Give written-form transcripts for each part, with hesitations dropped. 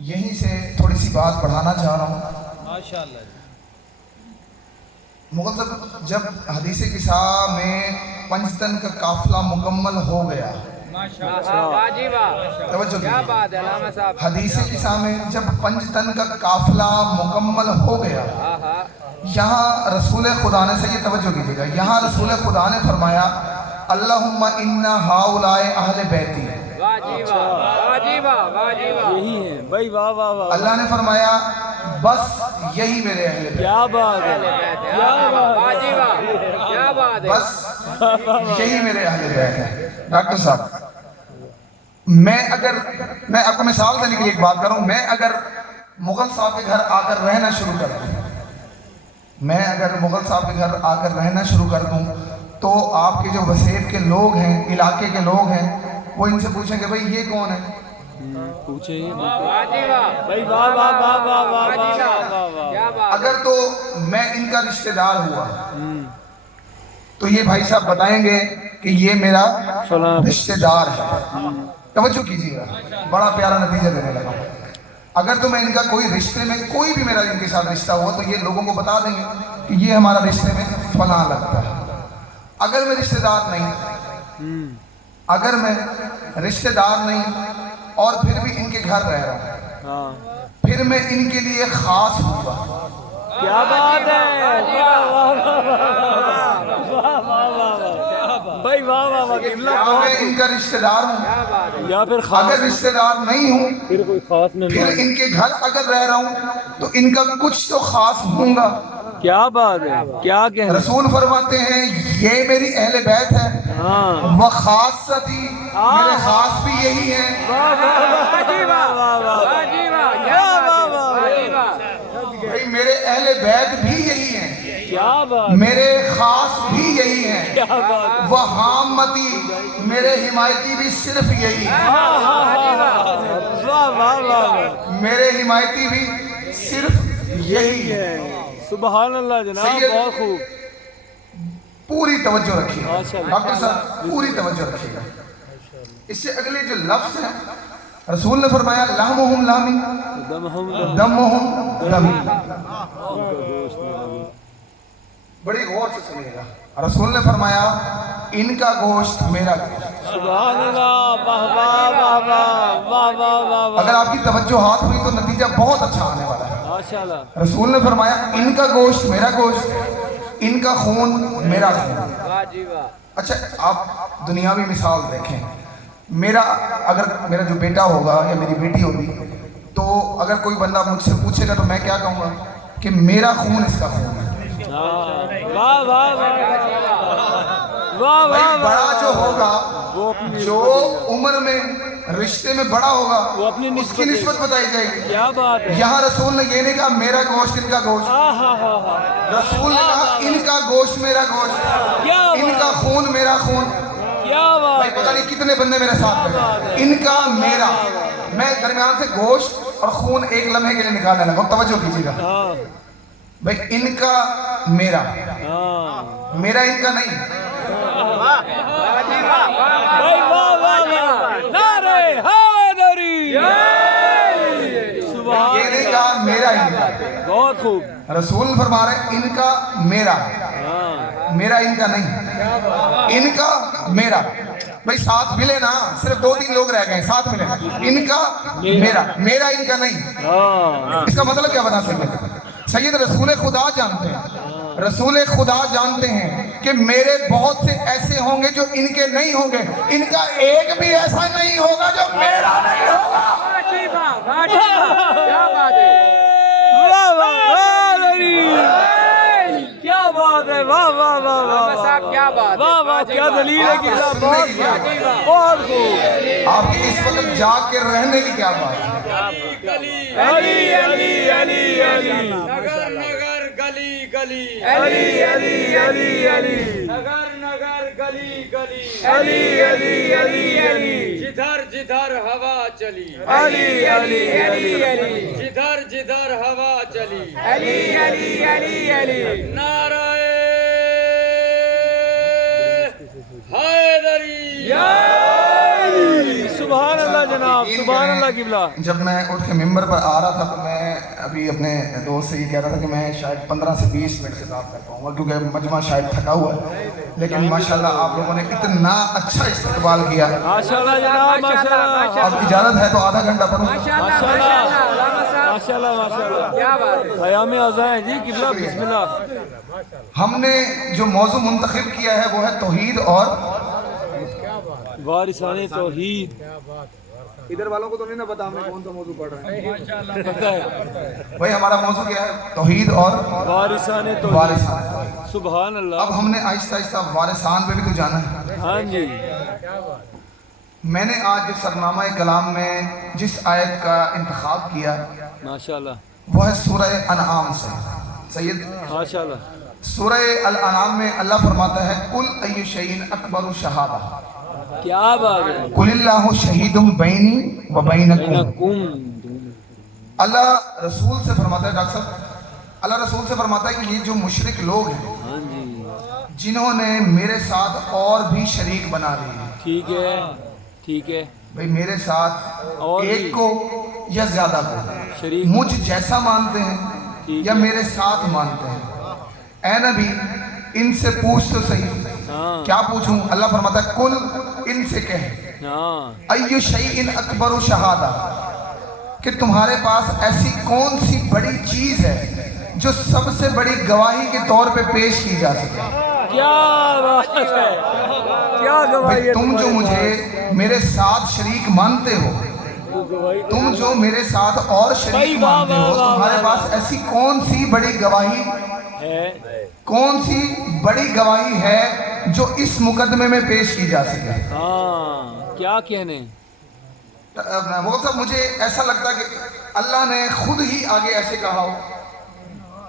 یہیں سے تھوڑی سی بات بڑھانا چاہ رہا ہوں۔ ماشاءاللہ۔ مغل صاحب جب حدیث قصہ میں پنجتن کا قافلہ مکمل ہو گیا، توجہ کیجئے، حدیث قصہ میں جب پنجتن کا قافلہ مکمل ہو گیا، یہاں رسول خدا نے، صحیح توجہ کیجئے گا، یہاں رسول خدا نے فرمایا اللہم انا ہاؤلاء اہل بیتی، یہی ہے بھائی، واہ واہ واہ، اللہ نے فرمایا بس یہی میرے اہل بیت، کیا بات ہے، کیا بات ہے، بس یہی میرے اہل بیت ہے۔ ڈاکٹر صاحب، میں آپ کو مثال دینے کے لیے ایک بات کروں، میں اگر مغل صاحب کے گھر آ کر رہنا شروع کر دوں، میں اگر مغل صاحب کے گھر آ کر رہنا شروع کر دوں تو آپ کے جو وسیب کے لوگ ہیں، علاقے کے لوگ ہیں، وہ ان سے پوچھیں گے بھئی یہ کون ہے؟ پوچھے بھائی، واہ واہ واہ واہ واہ، اگر تو میں ان کا رشتہ دار ہوا تو یہ بھائی صاحب بتائیں گے کہ یہ میرا رشتہ دار ہے۔ توجہ کیجیے گا، بڑا پیارا نتیجہ دینے لگا۔ اگر تو میں ان کا کوئی رشتے میں، کوئی بھی میرا ان کے ساتھ رشتہ ہوا تو یہ لوگوں کو بتا دیں گے کہ یہ ہمارا رشتے میں فلاں لگتا ہے۔ اگر میں رشتہ دار نہیں، اگر میں رشتہ دار نہیں اور پھر بھی ان کے گھر رہ رہا ہوں، پھر میں ان کے لیے خاص ہوگا۔ کیا بات ہے بھائی، واہ واہ واہ، یا میں ان کا رشتہ دار ہوں یا پھر اگر رشتہ دار نہیں ہوں، پھر کوئی خاص میں، پھر ان کے گھر اگر رہ رہا ہوں تو ان کا کچھ تو خاص ہوں گا۔ کیا بات ہے، کیا کہنا، رسول فرماتے ہیں یہ میری اہل بیت ہے، وہ خاصتی، میرے خاص بھی یہی ہیں۔ بھئی میرے اہل بیت بھی یہی ہیں، کیا بات، میرے خاص بھی یہی ہیں، وہ حامتی، میرے حمایتی بھی صرف یہی ہیں، میرے حمایتی بھی صرف یہی ہے۔ سبحان اللہ جناب، بہت خوب، پوری توجہ رکھیے ڈاکٹر صاحب، پوری توجہ رکھیے گا۔ اس سے اگلے جو لفظ ہیں، رسول نے فرمایا لحمہم لحمی دمہم دمی، بڑی غور سے سنیے گا، رسول نے فرمایا ان کا گوشت میرا گوشت۔ سبحان اللہ، واہ واہ واہ واہ واہ واہ، اگر آپ کی توجہ ہاتھ ہوئی تو نتیجہ بہت اچھا آنے والا ہے۔ ماشاءاللہ، رسول نے فرمایا ان کا گوشت میرا گوشت، ان کا خون میرا خون۔ اچھا آپ دنیاوی مثال دیکھیں، اگر میرا جو بیٹا ہوگا یا میری بیٹی ہوگی تو اگر کوئی بندہ مجھ سے پوچھے گا تو میں کیا کہوں گا کہ میرا خون اس کا خون ہے۔ واہ واہ واہ، بڑا جو ہوگا، جو عمر میں رشتے میں بڑا ہوگا، وہ اپنی اس کی نسبت بتائی جائے گی۔ کیا بات ہے، یہاں رسول نے یہ نہیں کہا میرا گوشت ان کا گوشت، رسول نے کہا ان کا گوشت میرا گوشت، ان کا خون میرا خون۔ کیا بات، بھائی پتہ نہیں کتنے بندے میرے ساتھ ہیں، ان کا میرا، میں درمیان سے گوشت اور خون ایک لمحے کے لیے نکالنے لگا، توجہ کیجیے گا بھائی، ان کا میرا، میرا ان کا نہیں، یہ نہیں کہا میرا ان کا، بہت خوب، رسول فرما رہے ان کا میرا، میرا ان کا نہیں، ان کا میرا۔ بھئی ساتھ ملے نا، صرف 2-3 لوگ رہ گئے، ساتھ ملے، ان کا میرا، میرا ان کا نہیں۔ اس کا مطلب کیا بنا سکتے؟ سید رسول خدا جانتے ہیں، رسول خدا جانتے ہیں کہ میرے بہت سے ایسے ہوں گے جو ان کے نہیں ہوں گے، ان کا ایک بھی ایسا نہیں ہوگا جو میرا نہیں ہوگا۔ کیا بات ہے، واہ واہ واہ واہ، کیا بات، واہ واہ، کیا دلیل ہے کہ بہت خوب، آپ کی اس وقت جاگ کے رہنے کی کیا بات ہے؟ علی علی علی علی، نگر نگر گلی گلی، علی علی علی علی، نگر نگر گلی گلی، علی علی علی علی، جدھر جدھر ہوا چلی، علی علی علی علی، جدھر جدھر ہوا چلی، علی علی علی علی، نعرہ حیدری، سبحان اللہ جناب۔ सुभान अल्लाह किबला। जब मैं उठ के मिंबर पर आ रहा था तो मैं अभी अपने दोस्त से ये कह रहा था कि मैं शायद 15 से 20 मिनट से बात कर पाऊंगा क्योंकि मजमा शायद थका हुआ है, लेकिन माशाल्लाह आप लोगों ने इतना अच्छा इस्तकबाल किया। माशाल्लाह जनाब, माशाल्लाह। अब इजाजत है तो आधा घंटा पढ़ूं। माशाल्लाह माशाल्लाह माशाल्लाह, क्या बात है। क़याम अज़ां है जी किबला, बिस्मिल्लाह। हमने जो मौजू मुंतखब किया है वो है तौहीद और वारिसाने तौहीद। इधर वालों को तो नहीं ना पता हमने कौन सा मौजू पढ़ रहे हैं। पता है भाई हमारा मौजू क्या है? तौहीद और वारिसाने तौहीद। वारिसान। सुभान अल्लाह। अब हमने आहिस्ता आहिस्ता वारिसान पे भी तो जाना है। हाँ जी। मैंने आज जो सरनामा कलाम में जिस आयत का इंतखाब किया माशाल्लाह वो है सूरह अनआम से। सैयद माशाल्लाह। सूरह अल-अनआम में अल्लाह फरमाता है कुल अय्यु शैइन अकबरु शहादा, क्या बात है। कुलिल्लाहु शहीदुम बैनी व बैनकुम। कुम अल्लाह रसूल से फरमाता है, डॉक्टर साहब अल्लाह रसूल से फरमाता है कि ये जो मुशरिक लोग हैं हाँ जी, जिन्होंने मेरे साथ और भी शरीक बना लिए हैं, ठीक है ठीक है। भाई मेरे साथ और एक भी को या ज्यादा को शरीक मुझ जैसा मानते हैं ठीक या है। मेरे साथ मानते हैं। ऐ नबी इनसे पूछ तो सही। हाँ क्या पूछूं? अल्लाह फरमाता है कुल इनसे कह हाँ अय्यु शैइन अकबरु शहादा, कि तुम्हारे पास ऐसी कौन सी बड़ी चीज है जो सबसे बड़ी गवाही के तौर पे पेश की जा सके। क्या बात है, क्या गवाही है तुम जो तुम्हारे मुझे मेरे साथ शरीक मानते हो, पास? गवाही तुम जो मेरे साथ और शरीक भाई वाह, मानते हो, वाह, वाह, तुम्हारे वाह। पास ऐसी कौन सी बड़ी गवाही, है। कौन सी बड़ी गवाही है जो इस मुकदमे में पेश की जा सके। हाँ क्या कहने। वो सब मुझे ऐसा लगता है कि अल्लाह ने खुद ही आगे ऐसे कहा हो,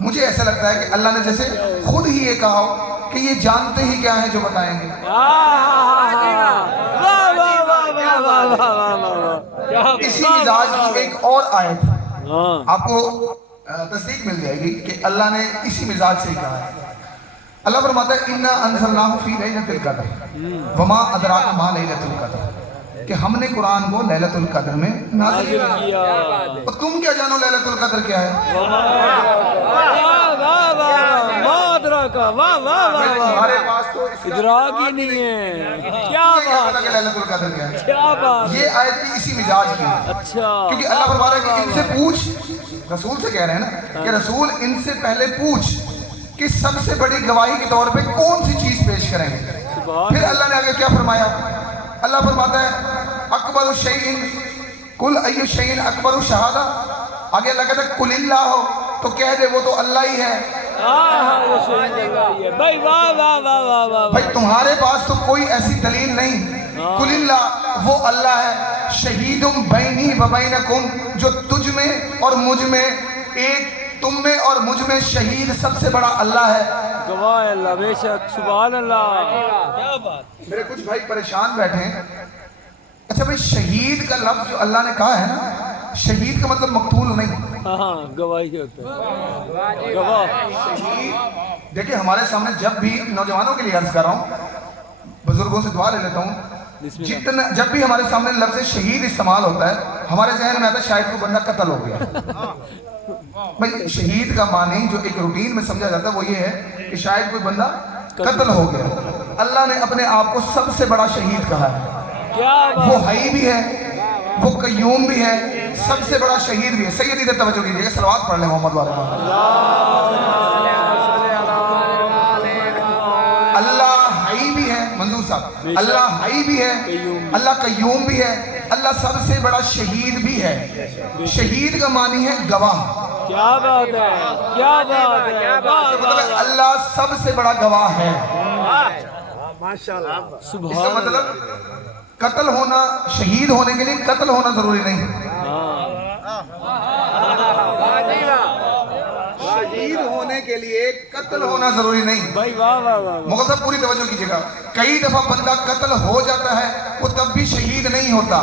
मुझे ऐसा लगता है कि अल्लाह ने जैसे खुद ही ये कहा हो कि ये जानते ही क्या है जो बताएंगे। इसी मिजाज की एक और आयत आपको तस्दीक मिल जाएगी कि अल्लाह ने इसी मिजाज से ही कहा है। अल्लाह फरमाता है इन्ना अंज़लनाहु फी लैलतिल क़द्र वमा अदराका मा लैलतुल क़द्र, कि हमने कुरान को लैलतुल क़द्र में नाज़िल किया। और तुम क्या जानो लैलतुल क़द्र क्या है? तुम्हारे पास तो इदराक ही नहीं है। क्या बात है, लैलतुल क़द्र क्या है? क्या बात। ये आयत भी इसी मिजाज की है। अच्छा क्योंकि अल्लाह फरमा रहा है कि इनसे पूछ, रसूल से कह रहे हैं ना कि रसूल इनसे पहले पूछ कि सबसे बड़ी गवाही के तौर पे कौन सी चीज पेश करेंगे। फिर अल्लाह ने आगे क्या फरमाया? अल्लाह फरमाता है अकबरु शैइन कुल अय्यु शैइन अकबरु शहादा। आगे अल्लाह कहता है कुलिल्लाह हो, तो कह दे वो तो अल्लाह ही है। भाई वाह वाह वाह वाह वाह। भाई तुम्हारे पास तो कोई ऐसी दलील नहीं। कुलिल्लाह वो अल्लाह है, शहीदुम बैनी व बैनकुम, जो तुझ में और मुझ में, एक तुम में और मुझ में शहीद सबसे बड़ा अल्लाह है। गवाह अल्लाह, बेशक सुभान अल्लाह। क्या बात। मेरे कुछ भाई परेशान बैठे हैं। अच्छा भाई शहीद का लफ्ज जो अल्लाह ने कहा है ना, शहीद का मतलब मकतूल नहीं। हाँ गवाही होता है गवाह। देखिए हमारे सामने जब भी नौजवानों के लिए अर्ज कर रहा हूँ, बुजुर्गों से दुआ ले लेता हूँ, जितना जब भी हमारे सामने लफ्ज शहीद इस्तेमाल होता है हमारे जहन में आता है शायद कोई बंदा कत्ल हो गया। भाई शहीद का मानी जो एक रूटीन में समझा जाता है वो ये है कि शायद कोई बंदा कत्ल हो गया। अल्लाह ने अपने आप को सबसे बड़ा शहीद कहा है। क्या वो हई भी है, वो कय्यूम भी है, सबसे बड़ा शहीद भी है। सैयद इधर तवज्जो कीजिएगा, सलवात पढ़ लें मोहम्मद वाले। अल्लाह हई भी है मंजूर साहब, अल्लाह हई भी है, अल्लाह कय्यूम भी है, अल्लाह सबसे बड़ा शहीद भी है। शहीद का मानी है गवाह। क्या बात है, क्या बात है, मतलब अल्लाह सबसे बड़ा गवाह है। माशाल्लाह इसका सुभान मतलब कत्ल होना, शहीद होने के लिए कत्ल होना जरूरी नहीं। शहीद होने के लिए कत्ल होना जरूरी नहीं। भाई वाह वाह वाह। मुगल साहब पूरी तवज्जो कीजिएगा, कई दफा बंदा कत्ल हो जाता है वो तब भी शहीद नहीं होता।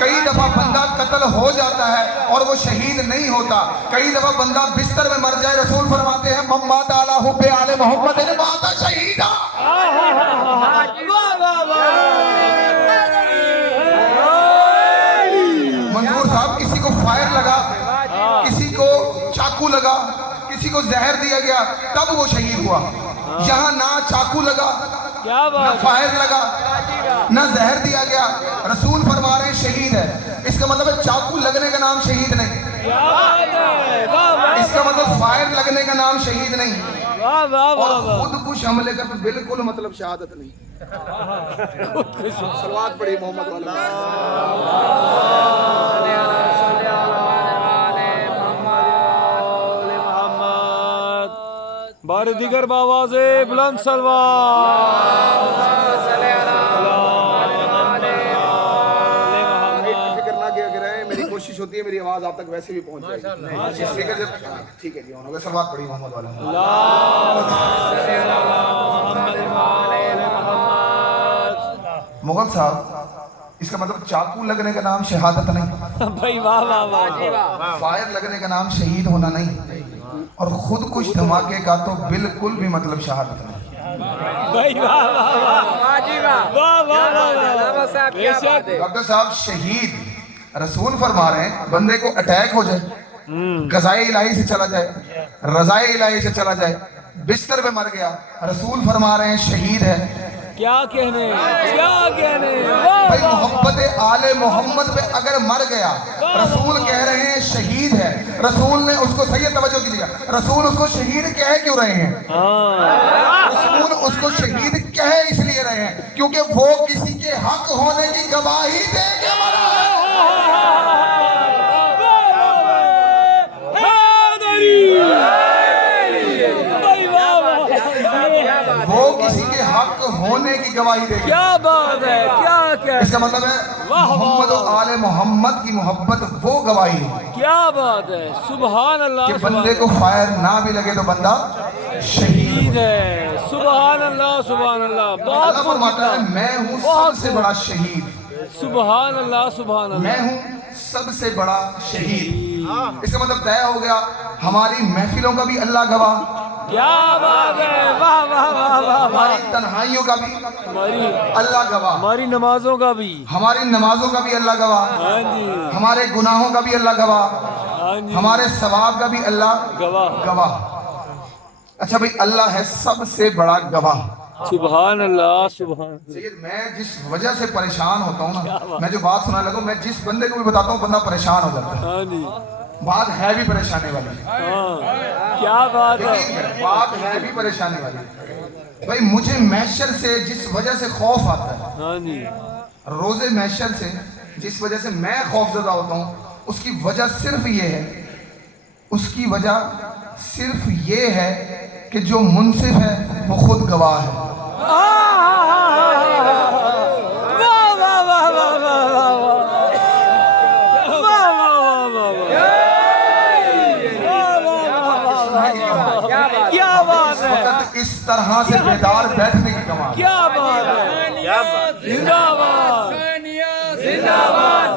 कई दफा बंदा कत्ल हो जाता है और वो शहीद नहीं होता। कई दफा बंदा बिस्तर में मर जाए, रसूल फरमाते हैं मम्मा ताला हुब्बे आले मोहम्मद ने माता शहीदा। वाह वाह वाह। किसी को फायर लगा, किसी को चाकू लगा, किसी को जहर दिया गया, तब वो शहीद हुआ। यहाँ ना चाकू लगा, क्या ना बात, फायर लगा, ना जहर दिया गया, रसूल फरमा रहे हैं शहीद है। इसका मतलब है चाकू लगने का नाम शहीद नहीं, क्या बात है, वाह वाह इसका मतलब फायर लगने का नाम शहीद नहीं, वाह वाह और वाह वाह। खुद कुछ हमले का तो बिल्कुल मतलब शहादत नहीं। सलवात पढ़ी मोहम्मद वाला। बार दिगर बावाज़े बुलंद फिक्र ना किया करें, मेरी कोशिश होती है मेरी आवाज आप तक वैसे भी पहुंच जाएगी। फिक्र जब ठीक है जी, होगा सलवात पढ़ी मोहम्मद वाला। मुगल साहब, इसका मतलब चाकू लगने का नाम शहादत नहीं, भाई वाह वाह वाह, फायर लगने का नाम शहीद होना नहीं, और खुद कुछ धमाके का तो बिल्कुल भी मतलब शहादत नहीं। भाई वाह वाह वाह वाह वाह वाह। बेशक डॉक्टर साहब, शहीद रसूल फरमा रहे हैं बंदे को अटैक हो जाए, गज़ाए इलाही से चला जाए, रज़ाए इलाही से चला जाए, बिस्तर पे मर गया, रसूल फरमा रहे हैं शहीद है। क्या कहने, क्या कहने, वाह भाई वाह मोहब्बत आले मोहम्मद पे अगर मर गया, रसूल कह रहे हैं शहीद है। रसूल ने उसको, सही तवज्जो कीजिएगा, रसूल उसको शहीद कह क्यों रहे हैं? रसूल उसको शहीद कह इसलिए रहे हैं क्योंकि वो किसी के हक होने की गवाही दे के मरा। वो किसी के हक होने की गवाही देगी। क्या बात है, क्या क्या, इसका मतलब है मोहम्मद और आले मोहम्मद की मोहब्बत वो गवाही है क्या बात है, सुभान अल्लाह, कि बंदे को फायर ना भी लगे तो बंदा शहीद है। है, सुभान अल्लाह, सुभान अल्लाह, अल्लाह बहुत फरमाता है मैं हूँ सबसे बड़ा शहीद, सुभान अल्लाह, सुभान मैं अल्लाह। हूँ सबसे बड़ा शहीद। इसका मतलब तय हो गया, हमारी महफिलों का भी अल्लाह गवाह, क्या बात है, वाह वाह वाह वाह वाह। हमारी तन्हाइयों का भी हमारी अल्लाह गवाह, हमारी नमाजों का भी, हमारी नमाजों का भी अल्लाह गवाह, हाँ जी हमारे गुनाहों का भी अल्लाह गवाह, हाँ जी, हमारे सवाब का भी अल्लाह गवाह, गवाह। अच्छा भाई, अल्लाह है सबसे बड़ा गवाह। सुभान अल्लाह, सुभान। सैयद, मैं जिस वजह से परेशान होता हूँ ना, मैं जो बात सुनाने लगूं, मैं जिस बंदे को भी बताता हूँ बंदा परेशान हो जाता है। हाँ जी, बात है भी परेशानी वाली, हाँ, क्या बात है, यकीन करें, बात है भी परेशानी वाली। भाई मुझे महशर से जिस वजह से खौफ आता है, हाँ जी, रोजे महशर से जिस वजह से मैं खौफजदा होता हूँ, उसकी वजह सिर्फ ये है, उसकी वजह सिर्फ ये है कि जो मुनसिफ है वो खुद गवाह है। इस तरह से बेदार बैठने की कमाल, क्या बात है, जिंदाबाद, जिंदाबाद,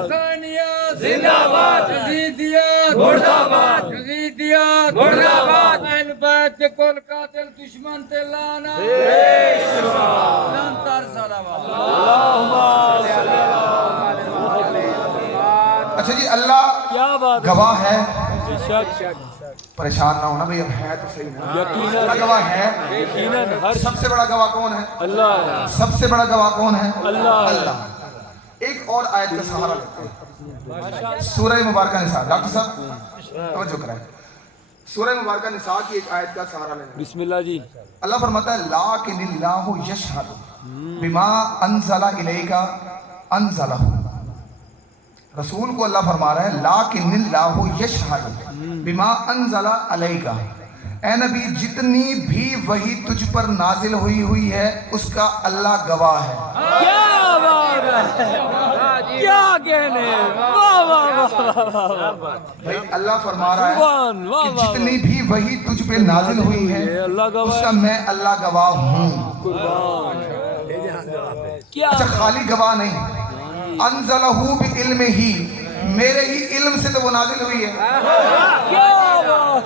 जिंदाबाद, यजीदियत मुर्दाबाद, यजीदियत मुर्दाबाद, अहल बैत कुल कातिल दुश्मन ते लाना निरंतर सलावत। अच्छा जी, अल्लाह क्या बात है, गवाह है। बेशक, परेशान ना होना भाई, अब है तो सही ना, यकीनन, अल्लाह गवाह है। यकीनन, हर सबसे बड़ा गवाह कौन है? अल्लाह है, सबसे बड़ा गवाह कौन है? अल्लाह है। अल्लाह। एक और आयत का सहारा लेते हैं, सूरह मुबारका निसा। डॉक्टर साहब तवज्जो कराएं, सूरह मुबारका निसा की एक आयत का सहारा लेना। बिस्मिल्लाह जी। अल्लाह फरमाता है लाकिनिल्लाहु यशहदु बिमा अनज़ला इलैका अनज़लहु। रसूल को अल्लाह फरमा रहा है लाकिनिल्लाहु यशहदु बिमा अनज़ला अलैका, ए नबी जितनी भी वही तुझ पर नाजिल हुई है उसका अल्लाह गवाह है। क्या बात है, क्या कहने, वाह वाह वाह वाह। भाई अल्लाह फरमा रहा है सुभान, वाह कि वाह, जितनी भी वही तुझ पे नाजिल हुई है अल्लाह गवाह, उसका मैं अल्लाह गवाह हूँ। क्या अच्छा, खाली गवाह नहीं, अनज़लहु बि इल्म ही, मेरे ही इल्म से तो वो नाजिल हुई है। क्या बात,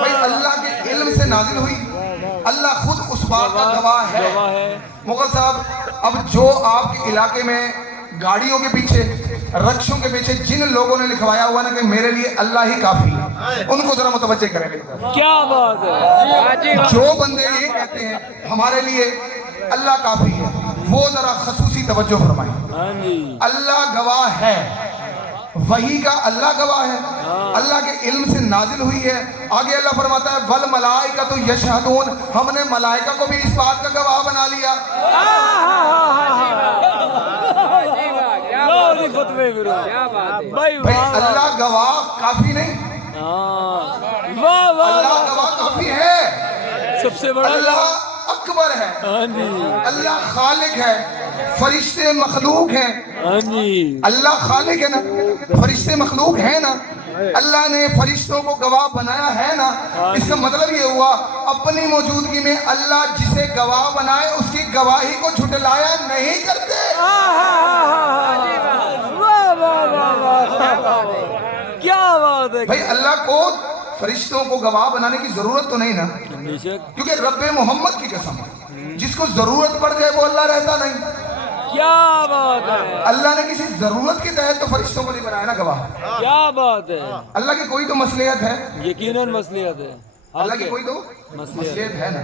भाई अल्लाह के इल्म से नाजिल हुई, अल्लाह खुद उस बात का गवाह है। गवाह है। मुगल साहब, अब जो आपके इलाके में गाड़ियों के पीछे रक्षों के पीछे जिन लोगों ने लिखवाया हुआ ना कि मेरे लिए अल्लाह ही काफी है, उनको जरा मुतवज्जे करें मेरी तरफ। क्या बात है। जो बंदे ये कहते हैं हमारे लिए अल्लाह काफी है, वो जरा खसूसी तवज्जो फरमाएं। हाँ जी, अल्लाह गवाह है, वही का अल्लाह गवाह है, अल्लाह के इल्म से नाजिल हुई है। आगे अल्लाह फरमाता है वल मलाइका तो यशहदून, हमने मलाइका को भी इस बात का गवाह बना लिया। फतवे भाई भाई अल्लाह गवाह काफी नहीं, वाह वाह, अल्लाह गवाह काफी है, सबसे बड़ा अल्लाह अकबर है, हाँ जी, अल्लाह खालिक है, फरिश्ते मखलूक हैं। हाँ जी, अल्लाह खालिक है ना, फरिश्ते मखलूक है ना, अल्लाह ने फरिश्तों को गवाह बनाया है ना। इसका मतलब ये हुआ अपनी मौजूदगी में अल्लाह जिसे गवाह बनाए उसकी गवाही को झुटलाया नहीं करते। क्या बात है। भाई अल्लाह को फरिश्तों को गवाह बनाने की जरूरत तो नहीं ना, क्योंकि रब्बे मोहम्मद की कसम, जिसको जरूरत पड़ जाए वो अल्लाह रहता नहीं। क्या बात है। अल्लाह ने किसी जरूरत के तहत तो फरिश्तों को नहीं बनाया ना गवाह। क्या बात है। अल्लाह की कोई तो मसलियत है, यकीनन मसलियत है, अल्लाह की कोई तो मसलियत है ना।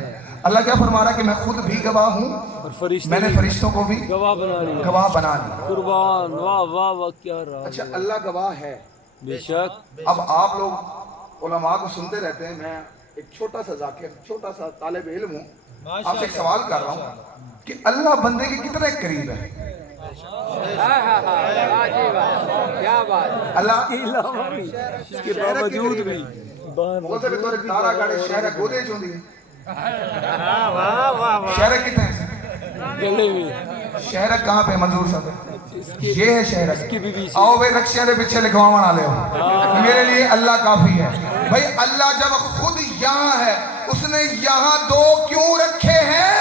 अल्लाह क्या फरमा रहा है कि मैं खुद भी गवाह हूँ और फरिश्ते मैंने फरिश्तों को भी गवाह बना लिया, गवाह बना लिया। कुर्बान, वाह वाह वाह, क्या रहा। अच्छा अल्लाह गवाह है, बेशक। अब आप लोग उलमा को सुनते रहते हैं, मैं एक छोटा सा जाकिर, छोटा सा तालिब इल्म हूँ, आपसे एक सवाल कर रहा हूँ कि अल्लाह बंदे के कितने करीब है। अल्लाह इसके बावजूद भी बोलते भी तो तारा गाड़े शहर गोदे चुंदी शहर कितने गले में शहर कहाँ पे मंजूर साहब, ये है शहर। इसकी भी बीच आओ वे रक्षे दे पीछे लिखवा बना ले, मेरे लिए अल्लाह काफी है। भाई अल्लाह जब खुद यहाँ है, उसने यहाँ दो क्यों रखे हैं?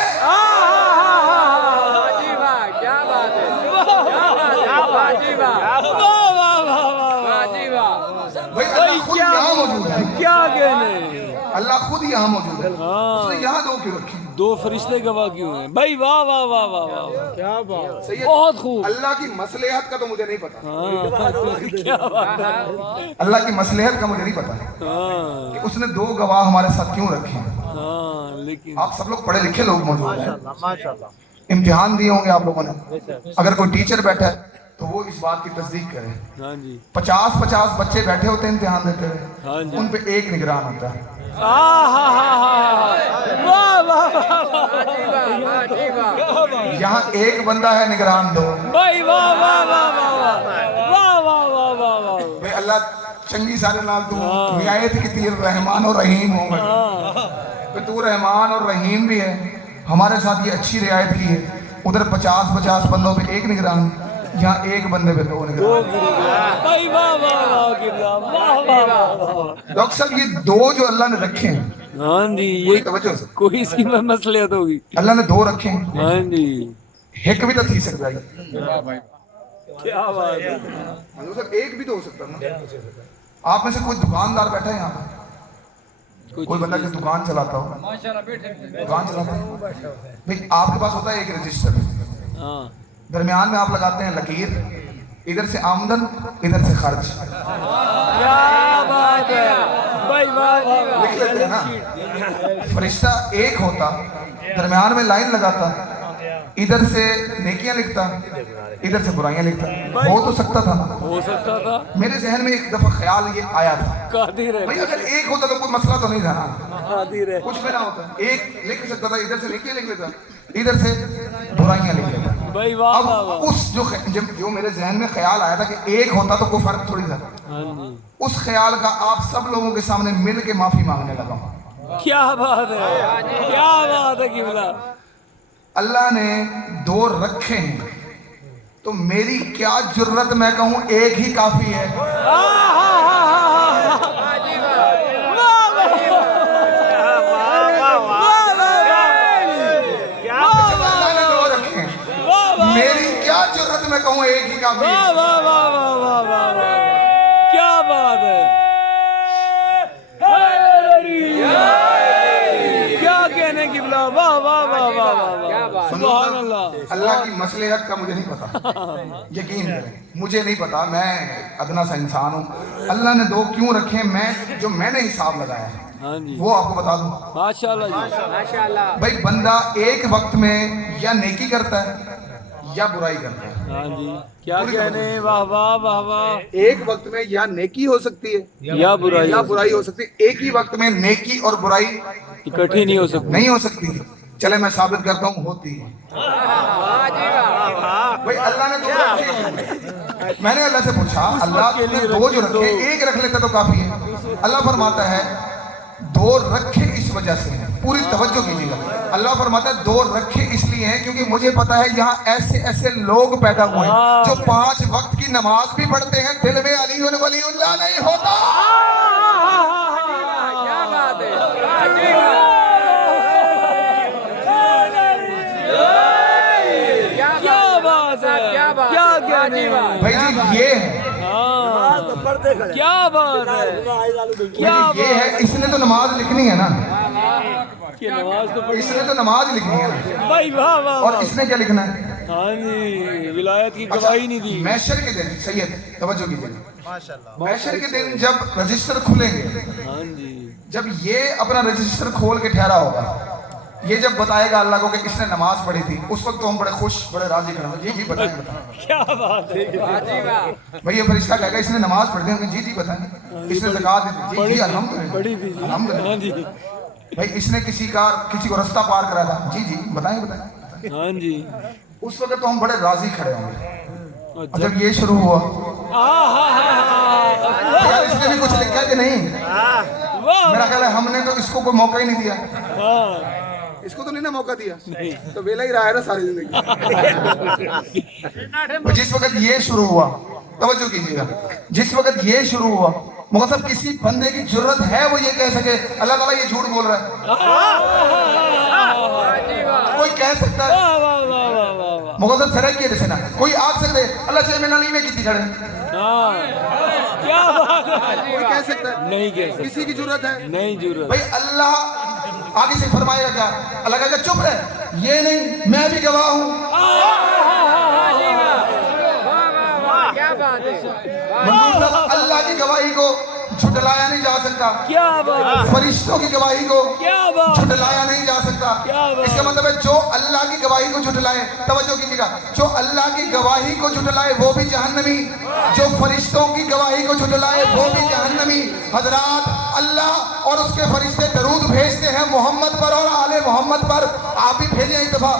भाई अल्लाह खुद यहाँ मौजूद है, क्या कहने। अल्लाह खुद यहाँ मौजूद है, उसने यहाँ दो क्यों रखे? दो फरिश्ते गवाह क्यों हैं भाई? वाह वाह वाह वाह वाह, क्या बात, सही है। बहुत खूब। अल्लाह की मसलिहत का तो मुझे नहीं पता, क्या बात है। अल्लाह की मसलिहत का मुझे नहीं पता कि उसने दो गवाह हमारे साथ क्यों रखे हैं। लेकिन आप सब लोग पढ़े लिखे लोग मौजूद हैं, इम्तिहान दिए होंगे आप लोगों ने। अगर कोई टीचर बैठा है तो वो इस बात की तस्दीक करे, हाँ जी, 50-50 बच्चे बैठे होते हैं इम्तिहान देते हुए, हाँ जी, उन पे एक निगरान होता है। वाह वाह यहाँ एक बंदा है निगरान दो। भाई, वाह वाह वाह वाह वाह वाह वाह वाह वाह। भाई अल्लाह चंगी सारे नाल तू रियायत की तीर रहमान और रहीम होगा, तू रहमान और रहीम भी है, हमारे साथ ये अच्छी रियायत की है। उधर 50-50 बंदों पे एक निगरान, यहाँ एक बंदे पे दो निगरान। भाई वाह वाह वाह वाह। डॉक्टर साहब ये दो जो अल्लाह ने रखे हैं, हाँ जी, ये तवज्जो से, कोई सी मसलियत होगी। अल्लाह ने दो रखे हैं, हाँ जी, एक भी तो थी सकता है, क्या बात है। मतलब एक भी तो हो सकता है ना। आप में से कोई दुकानदार बैठा है यहाँ पे, कोई बंदा जो दुकान चलाता हो, दुकान चलाता है भाई, आपके पास होता है एक रजिस्टर, हाँ, दरमियान में आप लगाते हैं लकीर, इधर से आमदन इधर से खर्च, क्या बात है भाई, वाह वाह। लिख लेते हैं ना। फरिश्ता एक होता, दरमियान में लाइन लगाता, इधर से नेकियां लिखता, इधर से बुराइयां लिखता, हो तो सकता था ना, हो सकता था। मेरे जहन में एक दफा ख्याल ये आया था, कादिर है, भाई अगर एक होता तो कोई मसला तो नहीं था ना, कादिर है। कुछ भी ना होता, एक लिख सकता था, इधर से नेकियां लिख लेता, इधर से बुराइयां लिख लेता। भाई वाह वाह अब वाह। उस जो मेरे जहन में ख्याल आया था कि एक होता तो कोई फर्क थोड़ी था, हाँ जी, उस ख्याल का आप सब लोगों के सामने मिल के माफी मांगने लगा हूं। क्या बात है, क्या बात है किबला। अल्लाह ने दो रखे हैं तो मेरी क्या जुर्रत मैं कहूं एक ही काफी है। अल्लाह ने दो रखे हैं, मेरी क्या जुर्रत मैं कहूं एक ही काफी है। क्या बात है, क्या कहने की, वाह वाह वाह वाह वाह, सुभान अल्लाह। अल्लाह की मसलहत का मुझे नहीं पता, यकीन करें मुझे नहीं पता, मैं अदना सा इंसान हूँ। अल्लाह ने दो क्यों रखे, मैं जो मैंने हिसाब लगाया है हाँ जी, वो आपको बता दूं। माशाल्लाह जी, माशाल्लाह। भाई बंदा एक वक्त में या नेकी करता है या बुराई करता है। हाँ जी, क्या कहने, वाह वाह वाह वाह। एक वक्त में या नेकी हो सकती है या बुराई या बुराई हो सकती है। एक ही वक्त में नेकी और बुराई इकट्ठी नहीं हो सकती। नहीं हो सकती। चले मैं साबित करता हूँ, होती है। वाह जी वाह। भाई अल्लाह ने दो रखे, मैंने अल्लाह से पूछा, अल्लाह के लिए तूने दो जो रखे, रखे एक रख लेता तो काफी है। अल्लाह फरमाता है दो रखे इस वजह से हैं, पूरी तवज्जो कीजिएगा। अल्लाह फरमाता है दो रखे इसलिए हैं क्योंकि मुझे पता है यहाँ ऐसे ऐसे लोग पैदा हुए हैं जो 5 वक्त की नमाज भी पढ़ते हैं, दिल में अली वलीउल्लाह नहीं होता। क्या बात है, वाह जी वाह। क्या बात है, क्या बात क्या है, वाह कहने, जी वाह। भाई जी ये है, क्या बात है, क्या ये है, इसने तो नमाज लिखनी है ना, कि नमाज तो पढ़ी इसने तो नमाज लिखनी है ना, भाई, वाह वाह और वाह। इसने क्या लिखना है? हाँ जी, विलायत की गवाही नहीं दी। मैशर के दिन, सही है, तवज्जो कीजिए, मैशर के दिन जब रजिस्टर खुलेंगे, हाँ जी, जब ये अपना रजिस्टर खोल के ठहरा होगा, ये जब बताएगा अल्लाह को कि इसने नमाज पढ़ी थी, उस वक्त तो हम बड़े खुश बड़े राजी खड़े होंगे, जी जी बताएं बताएं। क्या बात है, वाह जी वाह। भाई ये फरिश्ता कहेगा इसने नमाज पढ़ दी होंगे, जी जी बताएं। इसने ज़कात दी थी, जी जी अल्हम्दुलिल्लाह पढ़ी थी जी। अल्हम्दुलिल्लाह। हाँ जी, भाई इसने किसी को रास्ता पार कराया था, जी जी बताएं बताएं। हाँ जी, उस वक्त तो हम बड़े राजी खड़े होंगे। और अच्छा, जब ये शुरू हुआ, वाह यार इसने भी कुछ लिखा है कि नहीं? मेरा ख्याल है हमने तो इसको कोई मौका ही नहीं दिया, इसको तो नहीं ना मौका दिया, तो वेला ही रहा है ना सारी जिंदगी। और जिस वक्त ये शुरू हुआ, तवज्जो कीजिएगा, जिस वक्त ये शुरू हुआ, मतलब किसी बंदे की जरूरत है वो ये कह सके अल्लाह ताला ये झूठ बोल रहा है, कोई कह सकता है? मुगल सर किए जैसे ना कोई आग सकते अल्लाह से मैं नहीं में की खड़े, क्या बात है, कोई कह सकता है? नहीं कह सकते, किसी की जरूरत है? नहीं जरूरत। भाई अल्लाह आगे से फरमाएगा क्या? अल्लाह कहेगा चुप रहे, ये नहीं मैं भी गवाह हूँ। क्या बात है, मंजूर साहब, अल्लाह की गवाही को झुटलाया नहीं जा सकता, क्या बात, फरिश्तों की गवाही को क्या बात, झुटलाया नहीं जा सकता। क्या बात। इसका मतलब है जो अल्लाह की गवाही को झुटलाए, तवज्जो कीजिएगा, जो अल्लाह की गवाही को झुटलाए वो भी जहन्नमी, जो फरिश्तों की गवाही को झुटलाए वो भी जहन्नमी। हजरात, अल्लाह और उसके फरिश्ते दरूद भेजते हैं मोहम्मद पर और आले मोहम्मद पर, आप भी भेजें एक दफा।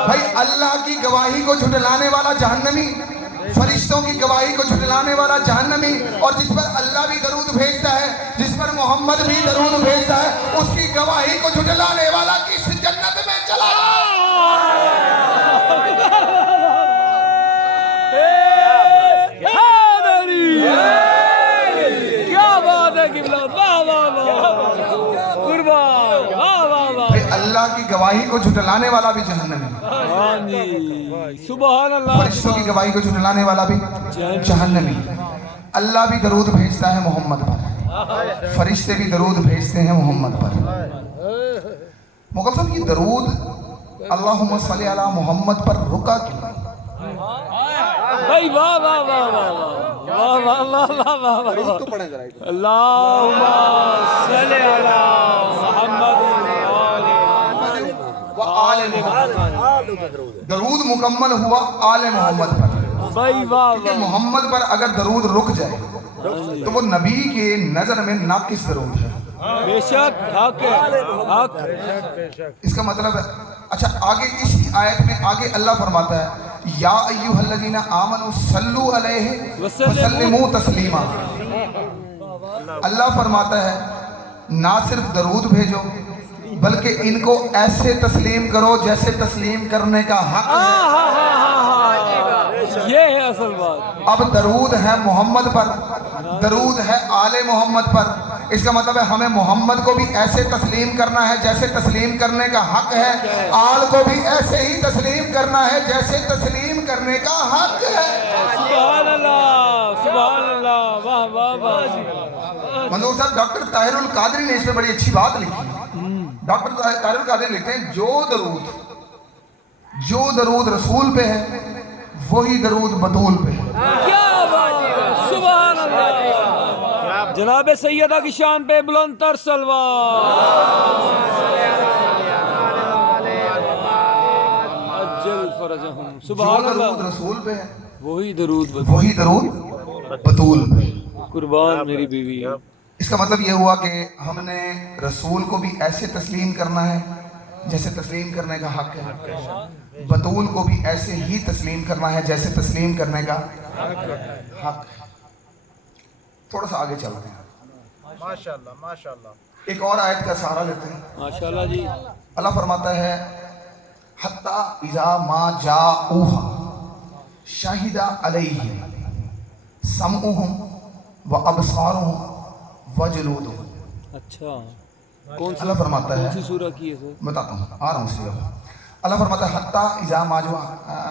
भाई अल्लाह की गवाही को झुटलाने वाला जहन्नमी, फरिश्तों की गवाही को झुटलाने वाला जहन्नमी, और जिस पर अल्लाह भी दरूद भेजता है, जिस पर मोहम्मद भी दरूद भेजता है, उसकी गवाही को झुटलाने वाला किस जन्नत में चला क्या बात है किबला, वाह वाह वाह, कुर्बान, वाह वाह वाह। भाई अल्लाह की गवाही को झुटलाने वाला भी जहन्नमी, हाँ जी, सुभान अल्लाह, फरिश्तों की गवाही को झुटलाने वाला भी जहन्नमी। अल्लाह भी दरूद भेजता है मोहम्मद पर, फरिश्ते भी दरूद भेजते हैं मोहम्मद पर। मुगल साहब ये दरूद अल्लाहुम्मा सल्ली अला मोहम्मद पर रुका क्यों? भाई वाह वाह वाह वाह वाह वाह वाह वाह वाह वाह, तो पढ़े जरा, अल्लाहुम्मा सल्ली अला मुहम्मद व आले मोहम्मद। दरूद मुकम्मल हुआ आले मोहम्मद पर। भाई वाह क्योंकि वाह, मोहम्मद पर अगर दरूद रुक जाए तो वो नबी के नजर में नाकिस दरूद है। बेशक हक है, हक। इसका मतलब है, अच्छा आगे इसी आयत में आगे अल्लाह फरमाता है या अय्युहल्लज़ीना आमनू सल्लू अलैहि वसल्लिमू तस्लीमा। अल्लाह फरमाता है ना सिर्फ दरूद भेजो बल्कि इनको ऐसे तस्लीम करो जैसे तस्लीम करने का हक है। ये है असल बात। अब दरूद है मोहम्मद पर, दरूद है आले मोहम्मद पर, इसका मतलब है हमें मोहम्मद को भी ऐसे तस्लीम करना है जैसे तस्लीम करने का हक है, आल को भी ऐसे ही तस्लीम करना है जैसे तस्लीम करने का हक है। सुभान अल्लाह, सुभान अल्लाह, वाह वाह वाह। मंजूर साहब, डॉक्टर ताहिरुल कादरी ने इसमें बड़ी अच्छी बात लिखी। डॉक्टर तारिक कादिर लिखते हैं जो दरूद रसूल पे है वही दरूद बतूल पे है। क्या बात है, सुभान अल्लाह। जनाब सैयदा की शान पे बुलंद तर अज्जल फरजहुम। जो सुभान दरूद अल्लाह। रसूल पे है वही दरूद वही दरूद बतूल पे। कुर्बान मेरी बीवी। इसका मतलब ये हुआ कि हमने रसूल को भी ऐसे तस्लीम करना है जैसे तस्लीम करने का हक है, बतूल को भी ऐसे ही तस्लीम करना है जैसे तस्लीम करने का हक है। थोड़ा सा आगे चलते हैं, माशाल्लाह माशाल्लाह। एक और आयत का सहारा लेते हैं। माशाल्लाह जी। अल्लाह फरमाता है हत्ता इज़ा मा जाऊहा शाहिदा अलैहिम समउहुम व अबसारुहुम व जुलूदुहुम। अच्छा, कौन सी अल्लाह फरमाता है, कौन सी सूरह की है सर? बताता हूँ, आ रहा हूँ इसलिए। अल्लाह फरमाता है हत्ता इज़ा मा जाऊहा,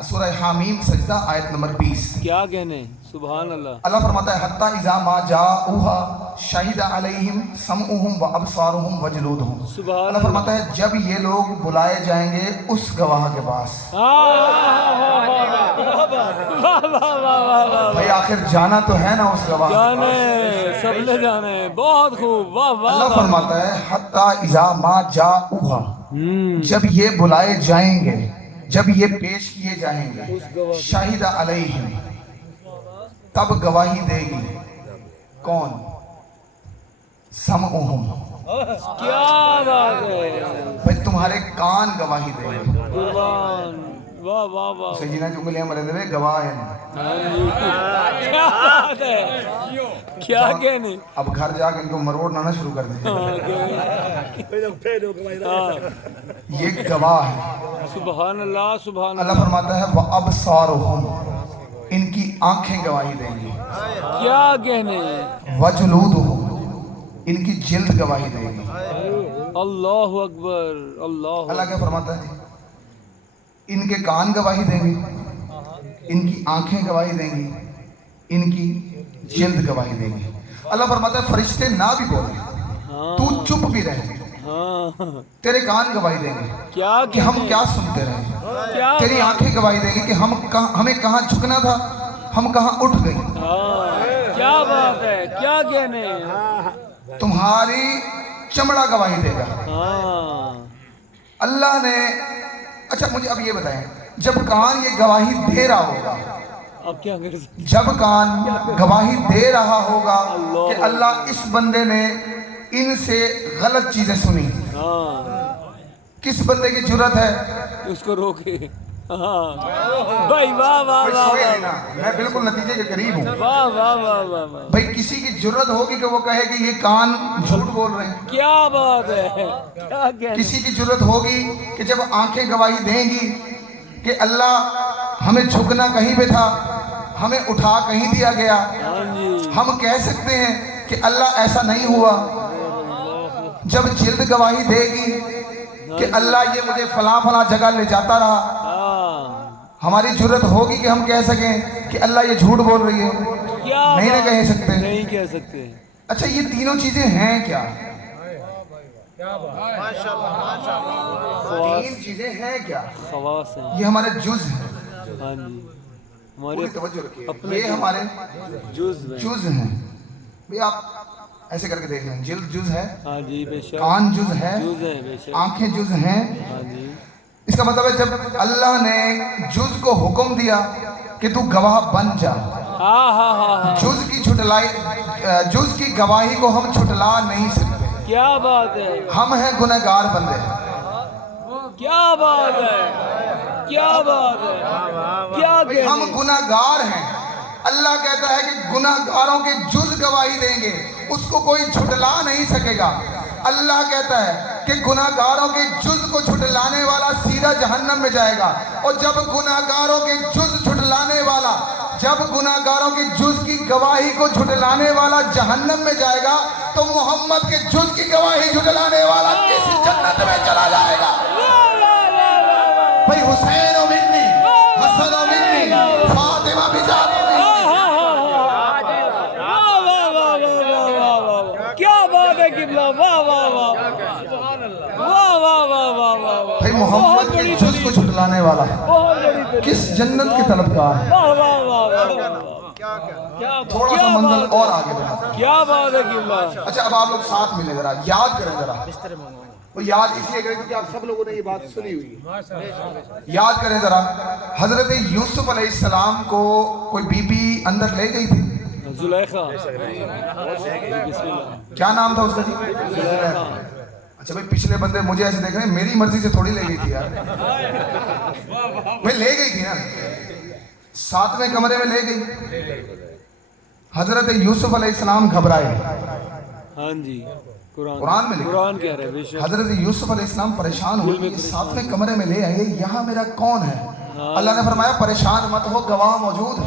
सूरह हामीम सजदा आयत नंबर 20। क्या कहने, सुभान अल्लाह। अल्लाह फरमाता है हत्ता इज़ा मा जाऊहा शाहिदा अलैहिम समउहुम व अबसारुहुम व जुलूदुहुम। सुभान अल्लाह फरमाता है जब ये लोग बुलाए जाएंगे उस गवाह के पास। भाई आखिर जाना तो है ना उस गवाह के जाने, सबने जाने। बहुत खूब, वाह वाह। अल्लाह फरमाता है हत्ता इज़ा मा जाऊहा, जब ये बुलाए जाएंगे, जब ये पेश किए जाएंगे, शाहिदा अलैहिम, तब गवाही देगी कौन? समउहुम, क्या बात है, भाई तुम्हारे कान गवाही देंगे। कुर्बान, वाह वाह वाह। सजीना जो उंगलियां मरे देवे गवाह है। क्या बात है, क्या कहने। अब घर जाके इनको मरोड़ना ना शुरू कर दे, ये गवाह है। सुभान अल्लाह, सुभान अल्लाह अल्लाह। फरमाता है व अबसारुहुम, इनकी आंखें गवाही देंगी। क्या कहने। वजलूदुहुम, इनकी जिल्द गवाही देगी। अल्लाह अकबर, अल्लाह। अल्लाह क्या फरमाता है? इनके कान गवाही देंगे, इनकी आंखें गवाही देंगी, इनकी जिल्द गवाही देगी। अल्लाह फरमाता है फरिश्ते ना भी बोले, तू चुप भी रहे, तेरे कान गवाही देंगे क्या कि हम क्या सुनते रहे। क्या तेरी आंखें गवाही देंगी कि हमें कहाँ झुकना था, हम कहाँ उठ गए। क्या बात है, क्या कहने। तुम्हारी चमड़ा गवाही देगा। अल्लाह ने, अच्छा मुझे अब ये बताएं, जब कान ये गवाही दे रहा होगा, अब क्या कर सकते। जब कान गवाही दे रहा होगा कि अल्लाह इस बंदे ने इनसे गलत चीजें सुनी, किस बंदे की जुर्रत है उसको रोके। भाई वाह वाह भाई वाह सोए है ना, मैं बिल्कुल नतीजे के करीब हूँ। वाह वाह वाह वाह वाह। भाई किसी की जुर्रत होगी कि वो कहे कि ये कान झूठ बोल रहे हैं। क्या बात है, क्या कहने। किसी की जुर्रत होगी कि जब आंखें गवाही देंगी कि अल्लाह हमें झुकना कहीं पे था, हमें उठा कहीं दिया गया, हम कह सकते हैं कि अल्लाह ऐसा नहीं हुआ। जब जिल्द गवाही देगी कि अल्लाह ये मुझे फला फला जगह ले जाता रहा, हमारी जुर्रत होगी कि हम कह सकें कि अल्लाह ये झूठ बोल रही है? क्या नहीं ना कह सकते। नहीं कह सकते। अच्छा ये तीनों चीजें हैं क्या? तीन चीजें हैं क्या? खवास है। ये हमारे जुज हैं। हाँ जी, पूरी हमारे तवज्जो रखिए, अपने ये हमारे जुज है। जुज हैं। भाई आप ऐसे करके देख लें, जिल्द जुज है, हाँ जी बेशक। कान जुज है, जुज है बेशक। आंखें जुज हैं। हाँ जी। इसका मतलब है जब अल्लाह ने जुज को हुक्म दिया कि तू गवाह बन जा, हाँ हाँ हाँ हाँ। जुज की छुटलाई, जुज की गवाही को हम छुटला नहीं सकते। क्या बात है, हम हैं गुनहगार बंदे। क्या बात है, क्या बात है, क्या भाई हम कहने। गुनहगार हैं। अल्लाह कहता है कि गुनहगारों के जुज गवाही देंगे, उसको कोई छुटला नहीं सकेगा। अल्लाह कहता है कि गुनहगारों के जुज को छुटलाने वाला सीधा जहन्नम में जाएगा। और जब गुनहगारों के जुज छुटलाने वाला, जब गुनहगारों के जुज की गवाही को छुटलाने वाला जहन्नम में जाएगा, तो मोहम्मद के जुज की गवाही छुटलाने वाला किस जन्नत में चला जाएगा। भाई हुसैन और मिन्नी, हसन और मिन्नी, फातिमा भी जाती। क्या बात है किबला, वाह वाह वाह वाह। मोहम्मद के जुज को छुटलाने वाला किस जन्नत के तलबगार है। वाह वाह वाह वाह, थोड़ा सा मंजिल और आगे बढ़ा। क्या बात है किबला। अच्छा अब आप लोग साथ मिले जरा, याद करें जरा। वो याद इसलिए करें क्योंकि आप सब लोगों ने ये बात सुनी हुई है। याद करें जरा, हजरत यूसुफ अलैहिस्सलाम को कोई बीबी अंदर ले गई थी। जुलेखा। क्या नाम था उसका जी? अच्छा भाई पिछले बंदे मुझे ऐसे देख रहे हैं, मेरी मर्जी से थोड़ी ले गई थी यार। भाई ले गई थी ना, 7वें कमरे में ले गई। हजरत यूसुफ अलैहिस्सलाम घबराए। हाँ जी, कुरान में लिखा, कुरान कह रहे हैं बेशक। हजरत यूसुफ अलैहिस्सलाम परेशान हुए, ये 7वें कमरे में ले आए, यहाँ मेरा कौन है? अल्लाह ने फरमाया परेशान मत हो, गवाह मौजूद है।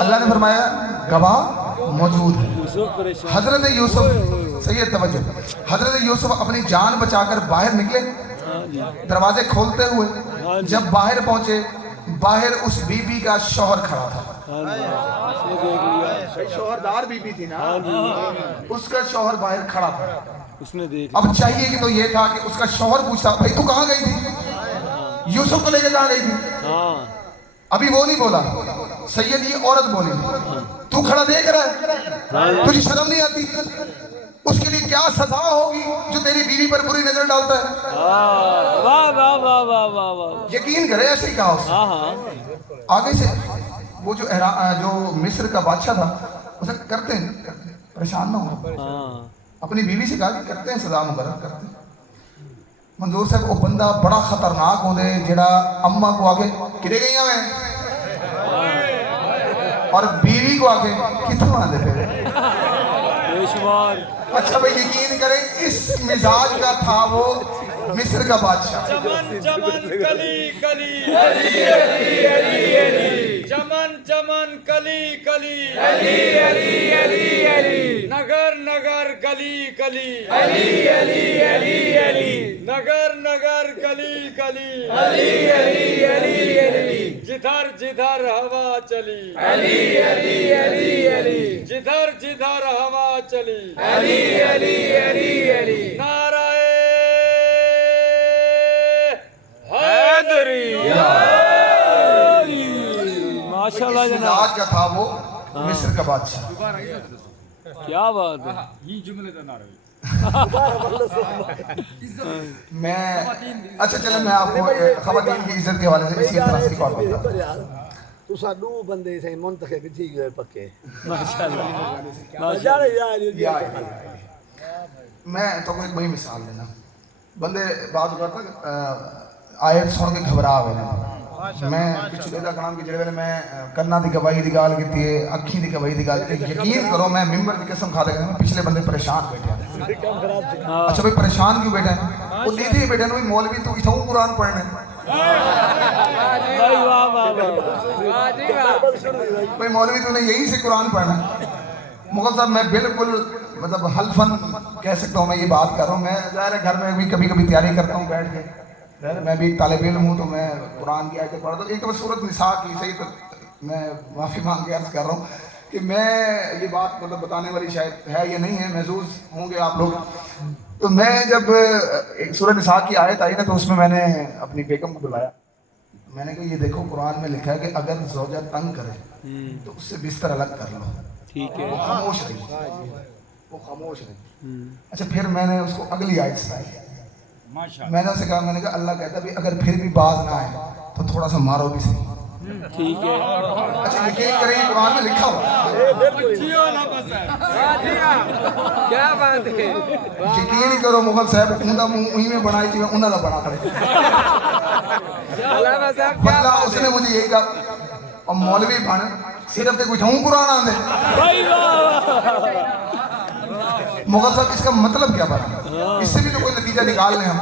अल्लाह ने फरमाया गवाह मौजूद है। हजरत यूसुफ, सही तवज्जो, हजरत यूसुफ अपनी जान बचाकर बाहर निकले, दरवाजे खोलते हुए जब बाहर पहुंचे, बाहर उस बीबी का शौहर खड़ा था। शौहरदार बीबी थी ना, उसका शौहर बाहर खड़ा था। उसने देख, अब चाहिए कि तो ये था कि उसका शौहर पूछता भाई तू कहाँ गई थी, यूसुफ को लेकर कहाँ गई थी? हाँ अभी वो नहीं बोला, सैयद ये औरत बोली तू खड़ा देख रहा है, तुझे शर्म नहीं आती? उसके लिए क्या सजा होगी जो तेरी बीवी पर बुरी नजर डालता है? वाह वाह वाह वाह वाह वाह। यकीन करे ऐसे ही कहा उसने। हाँ हाँ, आगे से वो जो मिस्र का बादशाह था उसे करते हैं परेशान ना हो, हाँ अपनी बीवी से कहा कि करते हैं सजा मुकर्रर करते हैं। मंजूर साहब वो बंदा बड़ा खतरनाक होंगे जेड़ा अम्मा को आके किरे गई मैं और बीवी को आके कितों आते फिर। बेशुमार। अच्छा भाई यकीन करें इस मिजाज का था वो मिस्र का बादशाह। चमन चमन कली कली, चमन चमन कली कली, नगर नगर कली कली, नगर नगर कली कली, जिधर जिधर हवा चली, जिधर जिधर हवा चली, नाराए हैदरी। माशाल्लाह इस जनाब, मिजाज का था वो मिस्र का बादशाह। क्या बात है। मैं अच्छा चले मैं आपको खवातीन की इज्जत के हवाले से इसी तरह से एक और बात बताता हूं। तुसा दो बंदे से मुंतखब थी गए पक्के। माशाल्लाह मैं तो कोई वही मिसाल देना, बंदे बात करता आयत सुन के घबरा हुए ने। मैं पिछले दा कलाम की जेड़े मैं कन्ना दी गवाही दी गाल कीती है, अखी दी गवाही दी गाल, यकीन करो मैं मिंबर की कसम खा के पिछले बंदे परेशान बैठे। अच्छा भाई परेशान क्यों बैठे? वो दीदी बैठे भाई मौलवी तू इथों कुरान पढ़ने, भाई मौलवी तूने यहीं से कुरान पढ़ना। मुगल साहब मैं बिल्कुल मतलब हल्फन कह सकता हूँ, मैं ये बात कर रहा हूँ। मैं ज़ाहिर है घर में भी कभी कभी तैयारी करता हूँ बैठ के, मैं भी एक तालिब इल्म हूँ तो मैं कुरान की आयतें पढ़ता हूँ। एक तो सूरत निसा की सही, तो मैं माफ़ी मांग के अर्ज़ कर रहा हूँ कि मैं ये बात मतलब बताने वाली शायद है या नहीं है, महसूस होंगे आप लोग। तो मैं जब एक सूरत निसा की आयत आई ना तो उसमें मैंने अपनी बेगम को बुलाया, मैंने कहा ये देखो कुरान में लिखा है कि अगर ज़ौजा तंग करे तो उससे बिस्तर अलग कर लो, ठीक है। वो खामोश रही, वो खामोश रही। अच्छा फिर मैंने उसको अगली आयत सुनाई, मैंने उसे कहा, मैंने कहा अल्लाह कहता है अगर फिर भी बाज ना आए तो थोड़ा सा मारो भी सही, ठीक है। अच्छा यकीन करें कुरान में लिखा हुआ, क्या बात है। यकीन करो मुगल साहब उनका मुंह उही में बनाई थी, मैं उन्हें बना खड़े। अलामा साहब क्या बल्ला उसने मुझे यही कहा और मौलवी बन सिर्फ ते कोई ठाऊं कुरान आंदे। मुगल साहब इसका मतलब क्या बना, इससे भी तो कोई नतीजा निकाल लें हम।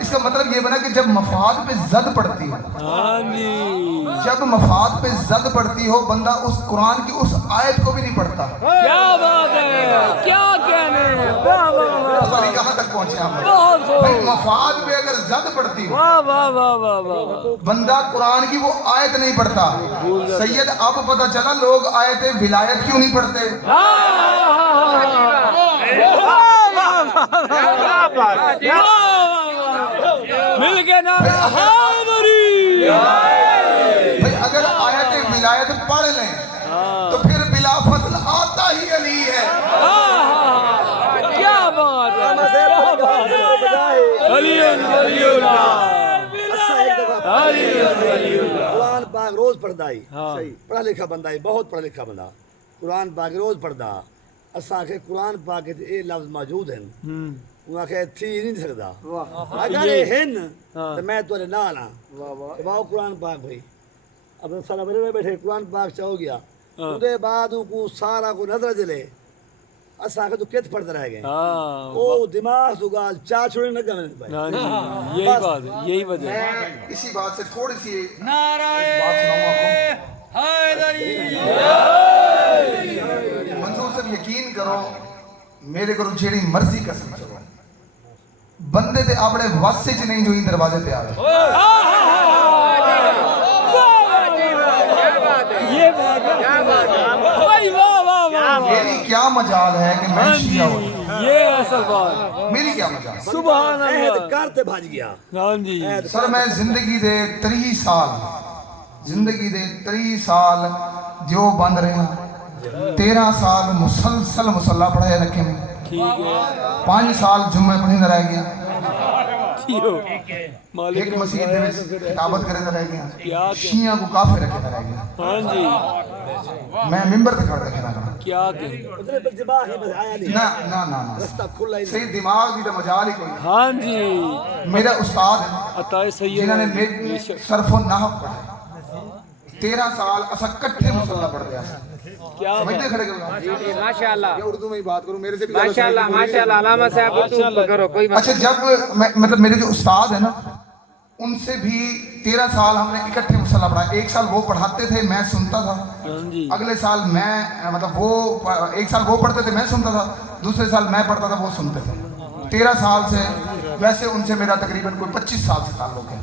اس کا مطلب یہ بنا کہ جب مفاد پہ زد پڑتی ہے، ہاں جی جب مفاد پہ زد پڑتی ہو بندہ اس قرآن کی اس آیت کو بھی نہیں پڑھتا۔ کیا بات ہے، کیا کہنے ہیں، واہ واہ واہ پتہ نہیں کہاں تک پہنچے ہم بہت خوب، بھائی، مفاد پہ اگر زد پڑتی ہو واہ واہ واہ واہ واہ بندہ قرآن کی وہ آیت نہیں پڑھتا۔ سید اب پتہ چلا لوگ آیت ولایت کیوں نہیں پڑھتے۔ مل کے نعرہ حیدری، بھئی اگر آیت ولایت پڑھ لیں تو پھر بلا فضل آتا ہی علی ہے۔ کیا بات ہے، علی ولی اللہ، قرآن پاک روز پڑھدا ہی ہاں۔ صحیح پڑھا لکھا بندہ ہی، بہت پڑھا لکھا بندہ قرآن پاک روز پڑھدا۔ اساں کہ قرآن پاک کے اے لفظ موجود ہیں، انہاں کہ تھی نہیں سکدا، اگر یہ ہن تو میں تورے نال ہاں۔ واہ قرآن پاک بھائی، اب سارا میرے بیٹھے قرآن پاک چاہو گیا اودے بعد کو سارا کو نظر جلے اساں کہ تو کت پڑھتے رہ گئے او دماغ تو گال چا چھوڑے نہ گئے بھائی۔ یہی بات ہے، یہی وجہ ہے۔ میں اسی بات سے تھوڑی سی نعرہ بات سناؤں آپ حیدری، کو۔ منظور صاحب یقین کرو میرے کو جیڑی مرضی قسم چلو بندے تے اپنے واسطے چ نہیں جو ہی دروازے تے آوے۔ یہ بات ہے، بھائی واہ واہ واہ، میری کیا مجال ہے کہ میں شیعہ ہوں، یہ اصل بات، میری کیا مجال۔ سبحان عہد اللہ، کرتے بھاج گیا۔ ہاں جی سر میں زندگی دے 30 سال جو بند رہے ہیں، 13 سال مسلسل مصلح پڑھائے رکھے میں، ٹھیک ہے، 5 سال جمعہ پڑھی نہ رہ گیا، مالک ایک مسجد دے وچ خطابت کرے نہ رہ گیا، کیا شیعہ کو کافر رکھے نہ رہ گیا، ہاں جی میں ممبر تے کھڑ کے نہ کرا کیا کہ ادھر پر دماغ ہی بس آیا نہیں، نہ نہ نہ رستہ کھلا ہی نہیں۔ صحیح دماغ دی تو مجال ہی کوئی نہیں۔ ہاں جی میرا استاد ہے عطا سید جنہوں نے صرف و نحو پڑھا، 13 سال اسا کٹھے مصلح پڑھ گیا، کیا سمجھتے کھڑے کے بات؟ ماشاءاللہ یہ اردو میں ہی بات کروں، میرے سے بھی ماشاءاللہ ماشاءاللہ، علامہ صاحب اردو کرو کوئی اچھا جب مطلب میرے جو استاد ہیں نا ان سے بھی 13 سال ہم نے اکٹھے مصلح پڑھا، 1 سال وہ پڑھاتے تھے میں سنتا تھا، ہاں جی اگلے سال میں مطلب وہ 1 سال وہ پڑھتے تھے میں سنتا تھا، دوسرے سال میں پڑھتا تھا وہ سنتے تھے، 13 سال سے ویسے ان سے میرا تقریباً کوئی 25 سال سے تعلق ہے۔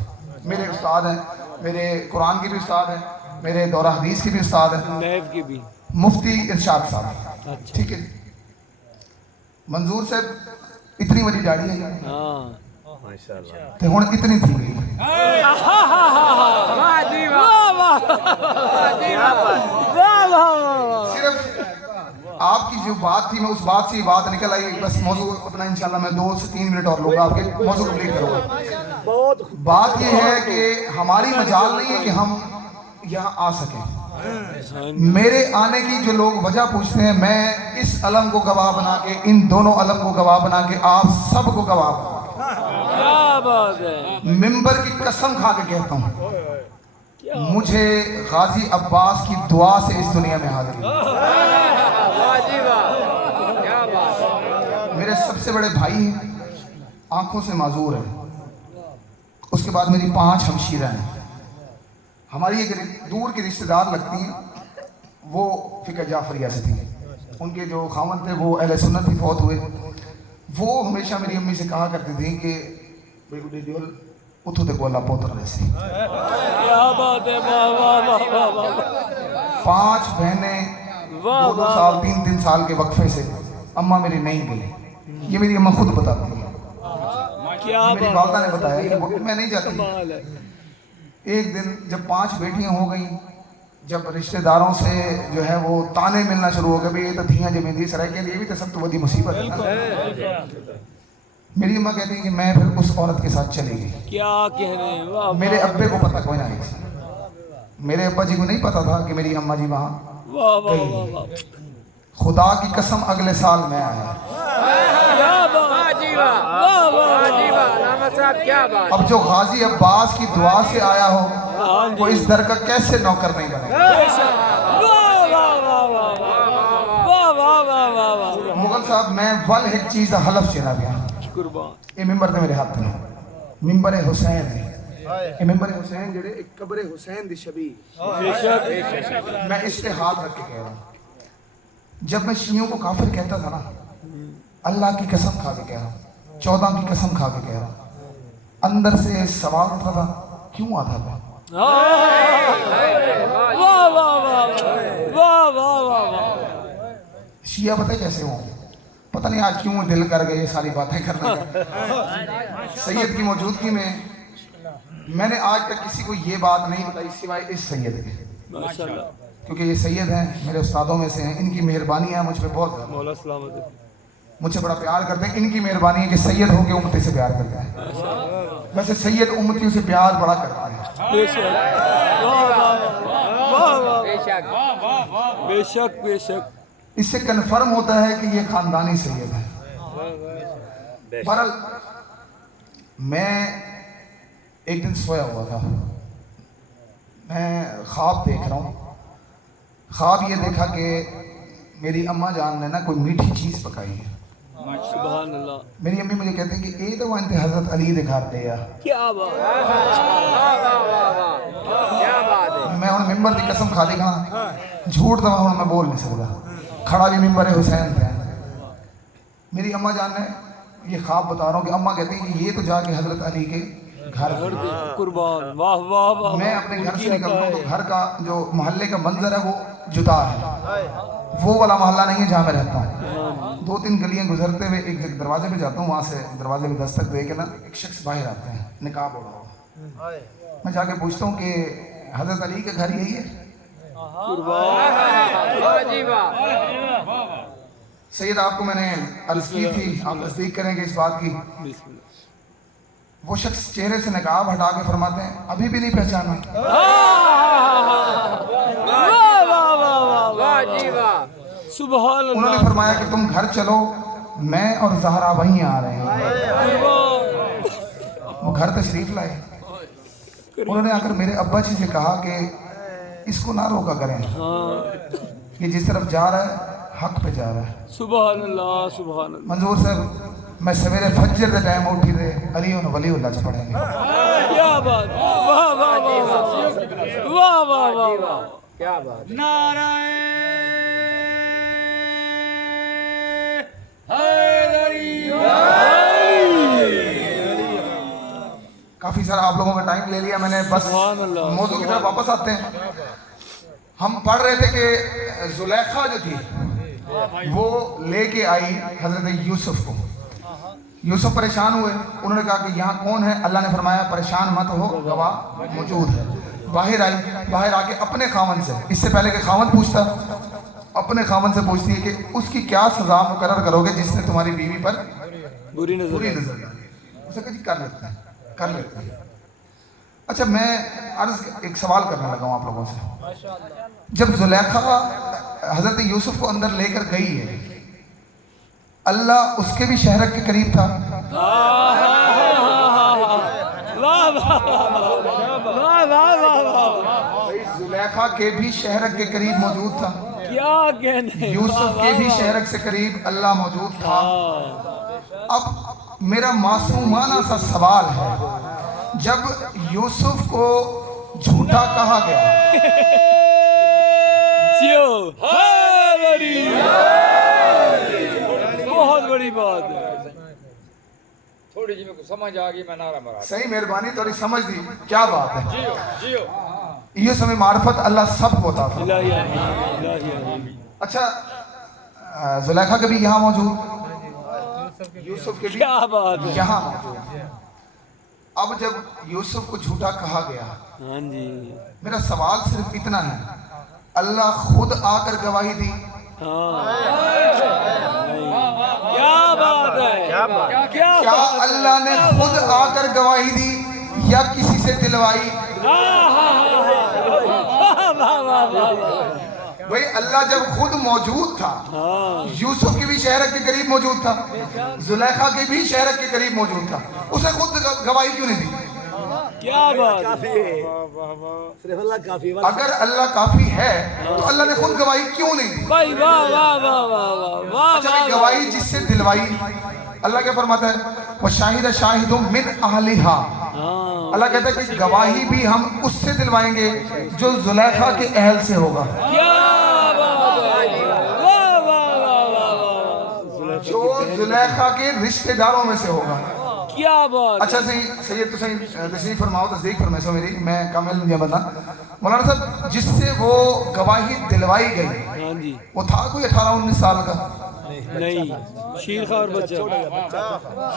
میرے استاد ہیں، میرے قرآن کے بھی استاد ہیں، میرے دورہ حدیث کے بھی استاد ہیں، نیب کی بھی، مفتی ارشاد صاحب، ٹھیک ہے۔ منظور صاحب اتنی بڑی داڑھی ہے ہاں تے ہن اتنی تھی گئی، واہ جی واہ، واہ واہ واہ واہ صرف آپ کی جو بات تھی میں اس بات سے یہ بات نکل آئی، بس موضوع اپنا انشاءاللہ میں 2 سے 3 منٹ اور لوں گا آپ کے موضوع کمپلیٹ کروں گا۔ بہت بات یہ ہے کہ ہماری مجال نہیں ہے کہ ہم یہاں آ سکیں، میرے آنے کی جو لوگ وجہ پوچھتے ہیں میں اس علم کو گواہ بنا کے ان دونوں علم کو گواہ بنا کے آپ سب کو گواہ بنا کیا بات ہے، ممبر کی قسم کھا کے کہتا ہوں مجھے غازی عباس کی دعا سے اس دنیا میں حاضر ہے۔ واہ جی واہ، کیا بات، میرے سب سے بڑے بھائی ہیں، آنکھوں سے معذور ہیں، اس کے بعد میری 5 ہمشیرہ ہیں، ہماری ایک دور کی رشتہ دار لگتی ہیں، وہ فقہ جعفریہ سے تھی، ان کے جو خاوند تھے وہ اہل سنت ہی فوت ہوئے، وہ ہمیشہ میری امی سے کہا کرتی تھی کہ بھئی گڈی دیول اتھو تے گولا پوتر رہے، کیا بات ہے، واہ واہ واہ واہ واہ 5 بہنیں 2 سال 3 سال کے وقفے سے اماں میری نہیں گئی، یہ میری اماں خود بتاتی ہے، کیا میری بات والدہ نے بتایا کہ میں نہیں جاتی۔ کمال ہے، ایک دن جب 5 بیٹیاں ہو گئیں، جب رشتہ داروں سے جو ہے وہ تانے ملنا شروع ہو گئے بھی یہ تو دھیاں جمیں دی سرائے کے لیے بھی تو سب تو بڑی مصیبت ہے نا۔ میری اماں کہتی ہیں کہ میں پھر اس عورت کے ساتھ چلی گئی، کیا کہنے ہیں، واہ میرے ابے کو پتہ کوئی نہ نہیں، میرے ابا جی کو نہیں پتا تھا کہ میری اماں جی وہاں، واہ واہ واہ واہ، خدا کی قسم اگلے سال میں آیا۔ کیا بات، واہ جی واہ، واہ واہ واہ جی واہ، علامہ صاحب کیا بات، اب جو غازی عباس کی دعا سے آیا ہو وہ اس در کا کیسے نوکر نہیں بنے گا۔ واہ واہ واہ واہ واہ واہ واہ واہ واہ، مغل صاحب میں ول ایک چیز حلف چینا گیا، قربان، یہ ممبر تھے میرے ہاتھ میں، منبر حسین ہے یہ منبر حسین جڑے ایک قبر حسین دی شبیہ میں اس سے ہاتھ رکھ کے کہہ رہا ہوں جب میں شیعوں کو کافر کہتا تھا نا اللہ کی قسم کھا کے کہہ رہا ہوں 14 کی قسم کھا کے کہہ رہا ہوں اندر سے سوال اٹھتا تھا کیوں آتا تھا شیعہ پتہ کیسے ہوں پتہ نہیں آج کیوں دل کر گئے یہ ساری باتیں کرنے کا سید کی موجودگی میں میں نے آج تک کسی کو یہ بات نہیں بتائی سوائے اس سید کے کیونکہ یہ سید ہیں میرے استادوں میں سے ہیں ان کی مہربانی ہے مجھ پہ بہت مجھ سے بڑا پیار کرتے ہیں ان کی مہربانی ہے کہ سید ہو کے امتی سے پیار کرتے ہیں ویسے سید امتیوں سے پیار بڑا کرتے ہیں بے شک بے شک اس سے کنفرم ہوتا ہے کہ یہ خاندانی سید ہے بہرحال میں ایک دن سویا ہوا تھا میں خواب دیکھ رہا ہوں خواب یہ دیکھا کہ میری اماں جان نے نا کوئی میٹھی چیز پکائی ہے سبحان اللہ میری امی مجھے کہتے ہیں کہ اے تو وانتے حضرت علی دکھاتے ہیں کیا بات میں ان ممبر کی قسم کھا لی کھانا جھوٹ دوا ہوں میں بول نہیں سکتا کھڑا بھی ممبر حسین تھے میری اماں جان نے یہ خواب بتا رہا ہوں کہ اماں کہتی ہیں کہ یہ تو جا کے حضرت علی کے گھر قربان واہ واہ واہ میں اپنے گھر سے نکلتا ہوں تو گھر کا جو محلے کا منظر ہے وہ جدا ہے وہ والا محلہ نہیں ہے جہاں میں رہتا ہوں 2-3 گلیاں گزرتے ہوئے ایک دروازے پہ جاتا ہوں وہاں سے دروازے پہ دستک دے کے نا ایک شخص باہر آتے ہیں نقاب اڑا ہوا میں جا کے پوچھتا ہوں کہ حضرت علی کے گھر یہی ہے سید آپ کو میں نے عرض کی تھی آپ تصدیق کریں گے اس بات کی وہ شخص چہرے سے نقاب ہٹا کے فرماتے ہیں ابھی بھی نہیں پہچانا سبحان انہوں نے اللہ فرمایا کہ تم گھر چلو میں اور زہرا وہیں آ رہے ہیں وہ گھر تشریف لائے انہوں نے آ کر میرے ابا جی سے کہا کہ اس کو نہ روکا کریں یہ جس طرف جا رہا ہے حق پہ جا رہا ہے سبحان اللہ سبحان اللہ منظور صاحب میں سویرے فجر دے ٹائم اٹھی دے علی و ولی اللہ چ پڑھیں گے کیا بات واہ واہ واہ واہ واہ واہ کیا بات نعرہ حیدری کافی سارا آپ لوگوں کا ٹائم لے لیا میں نے بس سبحان اللہ موضوع کی طرف واپس آتے ہیں ہم پڑھ رہے تھے کہ زلیخا جو تھی وہ لے کے آئی حضرت یوسف کو یوسف پریشان ہوئے انہوں نے کہا کہ یہاں کون ہے اللہ نے فرمایا پریشان مت ہو گواہ موجود ہے باہر آئی باہر آ کے اپنے خاوند سے اس سے پہلے کہ خاوند پوچھتا اپنے خاوند سے پوچھتی ہے کہ اس کی کیا سزا مقرر کرو گے جس نے تمہاری بیوی پر بری نظر ڈالی اسے کہا جی کر لیتے ہیں اچھا میں عرض ایک سوال کرنے لگا ہوں آپ لوگوں سے جب زلیخا حضرت یوسف کو اندر لے کر گئی ہے اللہ اس کے بھی شہرک کے قریب تھا زلیخا کے بھی شہرک کے قریب موجود تھا کیا کہنے یوسف کے بھی شہرک سے قریب اللہ موجود تھا اب میرا معصومانہ سا سوال ہے جب یوسف کو جھوٹا کہا گیا بہت بڑی بات ہے تھوڑی جی میں کو سمجھ آ گئی میں نعرہ مرا صحیح مہربانی تھوڑی سمجھ دی کیا بات ہے یہ سمیں معرفت اللہ سب کو عطا تھا اچھا زلیخا کے بھی یہاں موجود یوسف کے بھی کیا بات ہے یہاں موجود اب جب یوسف کو جھوٹا کہا گیا ہاں جی میرا سوال صرف اتنا ہے اللہ خود آ کر گواہی دی کیا بات ہے کیا اللہ نے خود آ کر گواہی دی یا کسی سے دلوائی بھئی اللہ جب خود موجود تھا یوسف کی بھی شہرک کے قریب موجود تھا زلیخا کی بھی شہرک کے قریب موجود تھا اسے خود گواہی کیوں نہیں دی کیا بات کافی ہے صرف اللہ کافی ہے اگر اللہ کافی ہے تو اللہ نے خود گواہی کیوں نہیں دی بھائی واہ واہ واہ واہ واہ اچھا گواہی جس سے دلوائی اللہ کیا فرماتا ہے وہ شاہد شاہدوں من اہلہا، اللہ کہتا ہے کہ گواہی بھی ہم اس سے دلوائیں گے جو زلیخا کے اہل سے ہوگا، جو زلیخا کے رشتہ داروں میں سے ہوگا. کیا بات. اچھا سید تو صحیح تشریف فرماؤ، تصدیق فرمائے میری، میں کامل نہیں بندہ. مولانا صاحب جس سے وہ گواہی دلوائی گئی وہ تھا کوئی 18-19 سال کا؟ نہیں، شیر خار بچہ،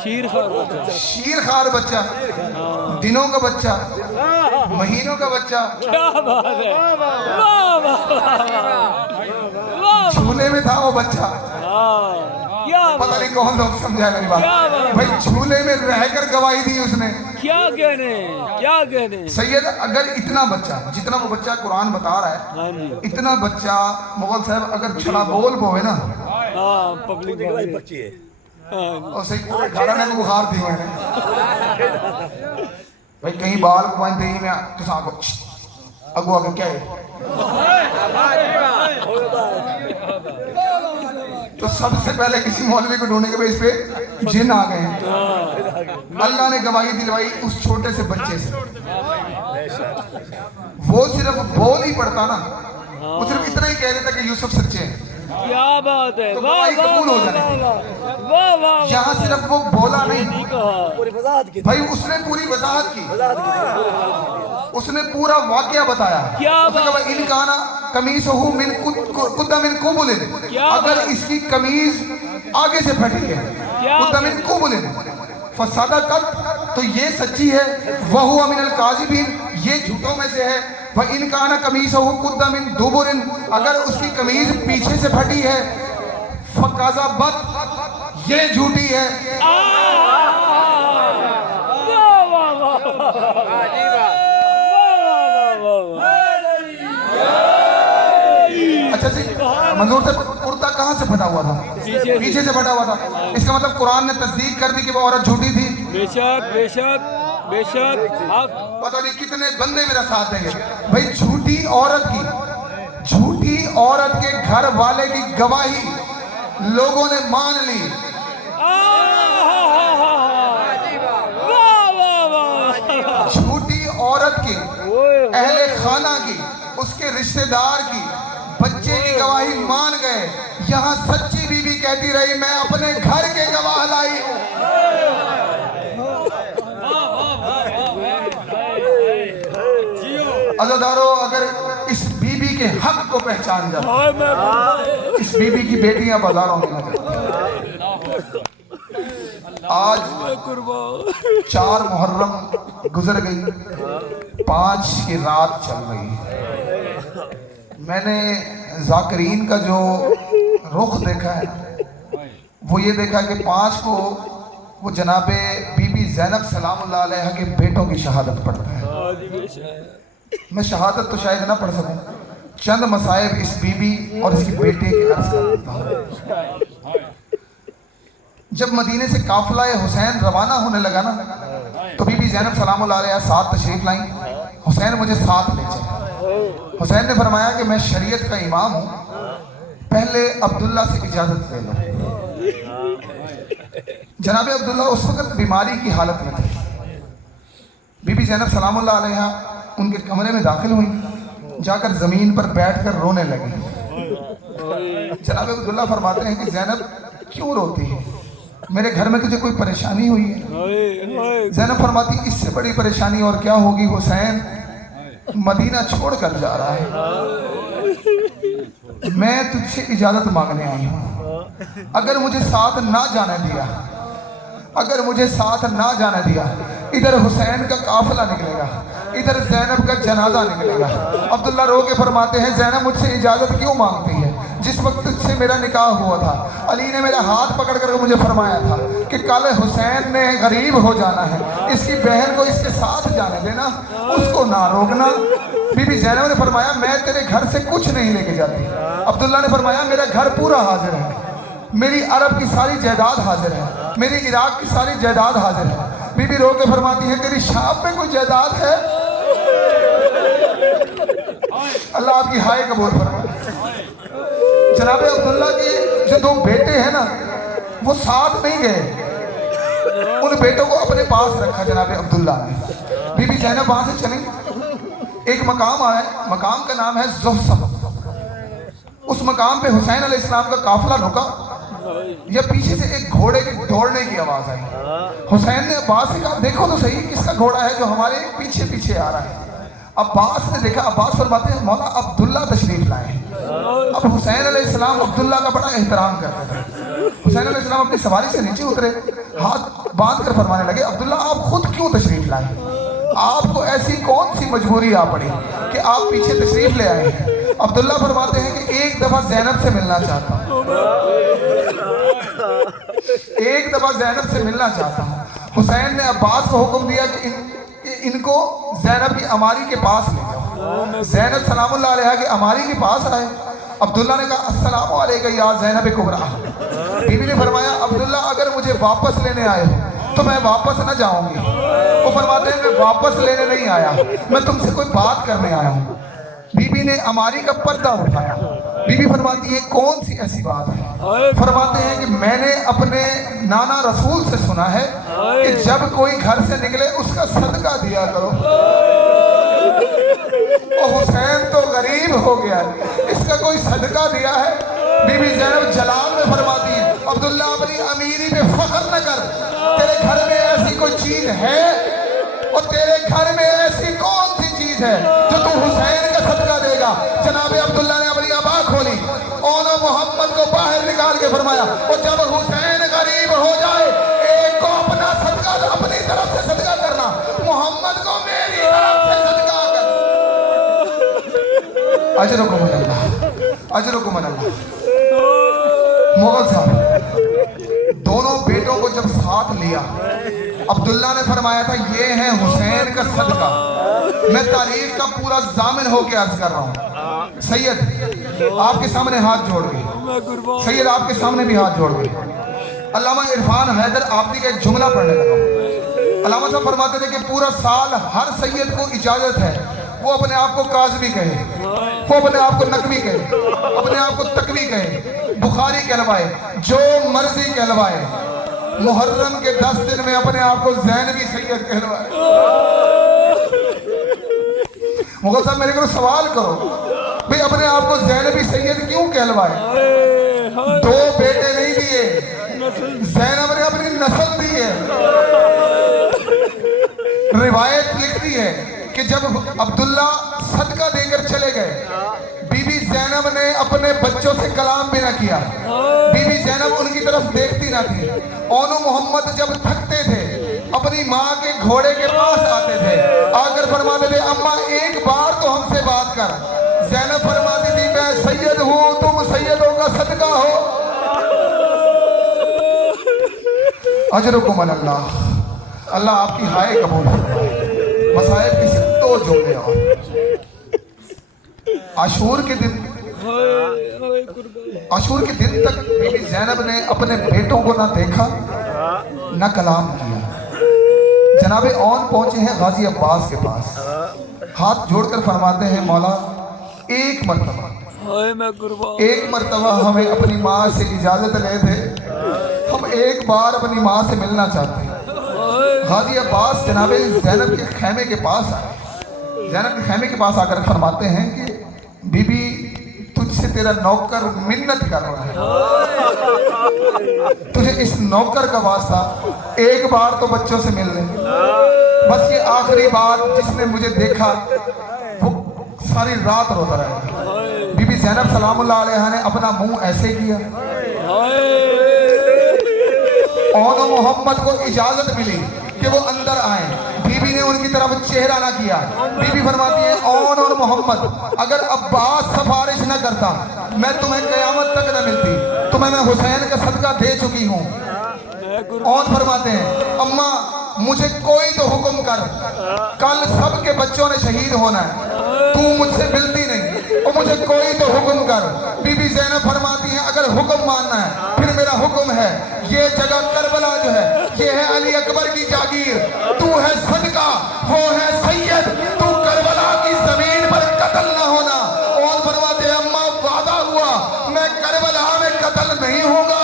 شیر خار بچہ، شیر خار بچہ، دنوں کا بچہ، مہینوں کا بچہ، کیا بات ہے، جھولے میں تھا وہ بچہ. پتہ نہیں کون لوگ سمجھا میری بات. بھائی جھولے میں رہ کر گواہی دی اس نے. کیا کہنے، کیا کہنے. سید اگر اتنا بچہ، جتنا وہ بچہ قرآن بتا رہا ہے، اتنا بچہ مغل صاحب اگر چھڑا بول پوے نا، پبلک بچی ہے اور صحیح پورے گھرانے کو بخار تھی میں نے. بھائی کہیں بال کو باندھ دہی میں تو ساں کو اگو آگے کیا ہے. تو سب سے پہلے کسی مولوی کو ڈھونڈنے کے بعد اس پہ جن آ گئے ہیں. اللہ نے گواہی دلوائی اس چھوٹے سے بچے سے. وہ صرف بول ہی پڑتا نا، وہ صرف اتنا ہی کہہ دیتا کہ یوسف سچے ہیں، کیا بات ہے. تو گواہی قبول ہو جانے. یہاں صرف وہ بولا نہیں، پوری وضاحت کی، بھائی اس نے پوری وضاحت کی، اس نے پورا واقعہ بتایا. ان کانا قمیصہ من قد من قبل، اگر اس کی قمیض آگے سے پھٹی ہے، قد من قبل فصدقت، تو یہ سچی ہے، وہو من الکاذبین، یہ جھوٹوں میں سے ہے. وَإِنْ كَانَ قَمِيصُهُ قُدَّ مِنْ دُبُرٍ، اگر اس کی قمیض پیچھے سے پھٹی ہے، فَكَذَبَتْ، یہ جھوٹی ہے. اچھا سی منظور سے کرتا کہاں سے پھٹا ہوا تھا؟ پیچھے سے پھٹا ہوا تھا. اس کا مطلب قرآن نے تصدیق کر دی کہ وہ عورت جھوٹی تھی. بے شک بے شک بے شک. پتہ نہیں کتنے بندے میرا ساتھ دیں گے. بھئی جھوٹی عورت کے گھر والے کی گواہی لوگوں نے مان لی. جھوٹی عورت کی، اہل خانہ کی، اس کے رشتہ دار کی، بچے کی گواہی مان گئے. یہاں سچی بی بی کہتی رہی میں اپنے گھر کے گواہ لائی ہوں. عزادارو اگر اس بی بی کے حق کو پہچان جائے، اس بی بی کی بیٹیاں بازاروں میں نہ جائیں. آج 4 محرم گزر گئی، 5 کی رات چل رہی. میں نے ذاکرین کا جو رخ دیکھا ہے وہ یہ دیکھا کہ 5 کو وہ جناب بی بی زینب سلام اللہ علیہ کے بیٹوں کی شہادت پڑھتا ہے. میں شہادت تو شاید نہ پڑھ سکوں، چند مصائب اس بی بی اور اس کی بیٹے کی عرض کرتا ہوں. جب مدینے سے قافلہ حسین روانہ ہونے لگا نا تو بی بی زینب سلام اللہ علیہ ساتھ تشریف لائیں. حسین مجھے ساتھ لے چلے. حسین نے فرمایا کہ میں شریعت کا امام ہوں، پہلے عبداللہ سے اجازت لے لو. جناب عبداللہ اس وقت بیماری کی حالت میں تھے. بی بی زینب سلام اللہ علیہ ان کے کمرے میں داخل ہوئی، جا کر زمین پر بیٹھ کر رونے لگی. جناب عبداللہ فرماتے ہیں کہ زینب کیوں روتی ہے؟ میرے گھر میں تجھے کوئی پریشانی ہوئی ہے؟ زینب فرماتی اس سے بڑی پریشانی اور کیا ہوگی، حسین مدینہ چھوڑ کر جا رہا ہے. میں تجھ سے اجازت مانگنے آئی ہوں. اگر مجھے ساتھ نہ جانے دیا، اگر مجھے ساتھ نہ جانے دیا، ادھر حسین کا قافلہ نکلے گا، ادھر زینب کا جنازہ نکلے گا. عبداللہ رو کے فرماتے ہیں زینب مجھ سے اجازت کیوں مانگتی ہے؟ جس وقت سے میرا نکاح ہوا تھا علی نے میرا ہاتھ پکڑ کر مجھے فرمایا تھا کہ کل حسین نے غریب ہو جانا ہے، اس کی بہن کو اس کے ساتھ جانے دینا، اس کو نہ روکنا. بی بی زینب نے فرمایا میں تیرے گھر سے کچھ نہیں لے کے جاتی. عبداللہ نے فرمایا میرا گھر پورا حاضر ہے، میری عرب کی ساری جائیداد حاضر ہے، میری عراق کی ساری جائیداد حاضر ہے. بی بی رو کے فرماتی ہے تیری شام میں کوئی جائیداد ہے؟ اللہ آپ کی ہائے قبول فرمائے. جناب عبداللہ کے جو 2 بیٹے ہیں نا وہ ساتھ نہیں گئے، उन बेटों को अपने पास रखा जनाब अब्दुल्ला ने। बीबी ज़ैनब वहां से चली, एक मकाम आया, मकाम का नाम है जुहसम। उस मकाम पे हुसैन अलैहिस्सलाम का काफिला रुका, या पीछे से एक घोड़े के दौड़ने की आवाज आई। हुसैन ने अब्बास से कहा देखो तो सही किसका घोड़ा है जो हमारे पीछे पीछे आ रहा है। अब्बास ने देखा, अब्बास फरमाते हैं मौला अब्दुल्ला तशरीफ लाए हैं। अब हुसैन अलैहिस्सलाम अब्दुल्ला का बड़ा एहतराम करते थे। हुसैन अलैहिस्सलाम अपनी सवारी से नीचे उतरे, हाथ बांध कर फरमाने लगे अब्दुल्ला आप खुद क्यों तशरीफ लाए, आपको ऐसी कौन सी मजबूरी आ पड़ी कि आप पीछे तशरीफ ले आए हैं। अब्दुल्ला फरमाते हैं कि एक दफा ज़ैनब से मिलना चाहता हूँ, एक दफा ज़ैनब से मिलना चाहता हूँ। हुसैन ने अब्बास को हुक्म दिया कि इनको ज़ैनब की अमारी के पास ले जाओ। ज़ैनब सलामुल्लाह अलैहा के अमारी के पास आए। अब्दुल्ला ने कहा अस्सलामु अलैका या ज़ैनब कुबरा। बीवी ने फरमाया अब्दुल्ला अगर मुझे वापस लेने आए हो तो मैं वापस न जाऊंगी। वो फरमाते हैं मैं वापस लेने नहीं आया, मैं तुमसे कोई बात करने आया हूँ। बीबी ने अमारी का पर्दा उठाया। बीबी फरमाती है कौन सी ऐसी बात है। फरमाते हैं कि मैंने अपने नाना रसूल से सुना है कि जब कोई घर से निकले उसका सदका दिया करो। ओ हुसैन तो गरीब हो गया, इसका कोई सदका दिया है। बीबी ज़ैनब जलाल में फरमाती है अब्दुल्ला अपनी अमीरी पे फख्र न कर, तेरे घर में ऐसी कोई चीज है और तेरे घर में ऐसी कौन सी चीज है जो तू हुसैन का सदका देगा। जनाब अब्दुल्ला ने अपनी अबा खोली, ओनो मोहम्मद को बाहर निकाल के फरमाया और जब हुसैन गरीब हो जाए एक को अपना सदका अपनी तरफ से सदका करना, मोहम्मद को मेरी तरफ से सदका कर। अजरुकुम अल्लाह, अजरुकुम अल्लाह। मुगल साहब दोनों बेटों को जब साथ लिया, अब्दुल्ला ने फरमाया था ये है हुसैन का सदका। मैं तारीख का पूरा जामिन होके अर्ज कर रहा हूँ। सैयद आपके सामने हाथ जोड़ गए, सैयद आपके सामने भी हाथ जोड़ गए। अल्लामा इरफान हैदर आबदी का एक जुमला पढ़ने लगा। अल्लामा साहब फरमाते थे कि पूरा साल हर सैयद को इजाजत है वो अपने आप को काज़मी कहे, वो अपने आप को नकवी कहे, अपने आप को तकवी कहे, बुखारी कहलवाए, जो मर्जी कहलवाए, मुहर्रम के 10 दिन में अपने आप को ज़ैनबी सैयद कहलवाए। मुगल साहब मेरे को सवाल करो भाई अपने आप को ज़ैनबी सैयद क्यों कहलवाए। 2 बेटे नहीं दिए, ज़ैनब ने अपनी नस्ल दी है। रिवायत लिखती है कि जब अब्दुल्ला सदका देकर चले गए, बीबी ज़ैनब ने अपने बच्चों से कलाम भी ना किया। बीबी ज़ैनब उनकी तरफ देखती ना थी। ओनो मोहम्मद जब थकते थे अपनी माँ के घोड़े के पास आते थे, आकर फरमाते थे अम्मा एक बार तो हमसे बात कर। ज़ैनब फरमाती थी मैं सैयद हूँ, तुम सैयदों का सदका हो। अजरुकुम अल्लाह, अल्लाह आपकी हाय कबूल फरमाए। मसाइब की सिर्फ 2 जुमले और। आशूर के दिन तक बीबी ज़ैनब ने अपने बेटों को ना देखा ना कलाम किया। जनाबे औन पहुंचे हैं गाजी अब्बास के पास, हाथ जोड़कर फरमाते हैं मौला एक मरतबा हमें अपनी माँ से इजाजत ले दे, हम एक बार अपनी माँ से मिलना चाहते हैं। गाजी अब्बास जनाबे ज़ैनब के खैमे के पास आए। ज़ैनब के खैमे के पास आकर फरमाते हैं कि बीबी तुझसे तेरा नौकर मिन्नत कर रहा है, तुझे इस नौकर का वास्ता एक बार तो बच्चों से मिल ले। बस ये आखिरी बार जिसने मुझे देखा वो सारी रात रोता रहेगा। बीबी ज़ैनब सलामुल्लाह अलैहा ने अपना मुंह ऐसे किया। ओनो मोहम्मद को इजाजत मिली कि वो अंदर आए। बीबी ने उनकी तरफ चेहरा ना किया। बीबी फरमाती है ओन और मोहम्मद अगर अब्बास सिफारिश न करता मैं तुम्हें क़यामत तक न मिलती, तुम्हें मैं हुसैन का सदका दे चुकी हूँ। ओन फरमाते हैं अम्मा मुझे कोई तो हुक्म कर, कल सबके बच्चों ने शहीद होना है, तू मुझसे मिलती नहीं और मुझे कोई तो हुक्म कर। बीबी ज़ैनब फरमाती है अगर हुक्म मानना है फिर मेरा हुक्म है, ये जगह करबला जो है ये है अली अकबर की जागीर, तू है सदका, वो है सैयद, तू करबला की जमीन पर कत्ल ना होना। और फरमाते हैं अम्मा वादा हुआ मैं करबला में कत्ल नहीं होगा।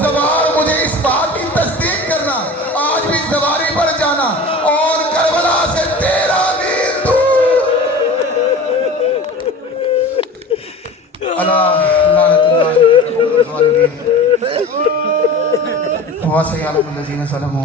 ज़बान मुझे इस बात की तस्दीक करना, अला लानतुल्लाहि अलैहि वसल्लम व सय्यदुल लज़ीना सलमू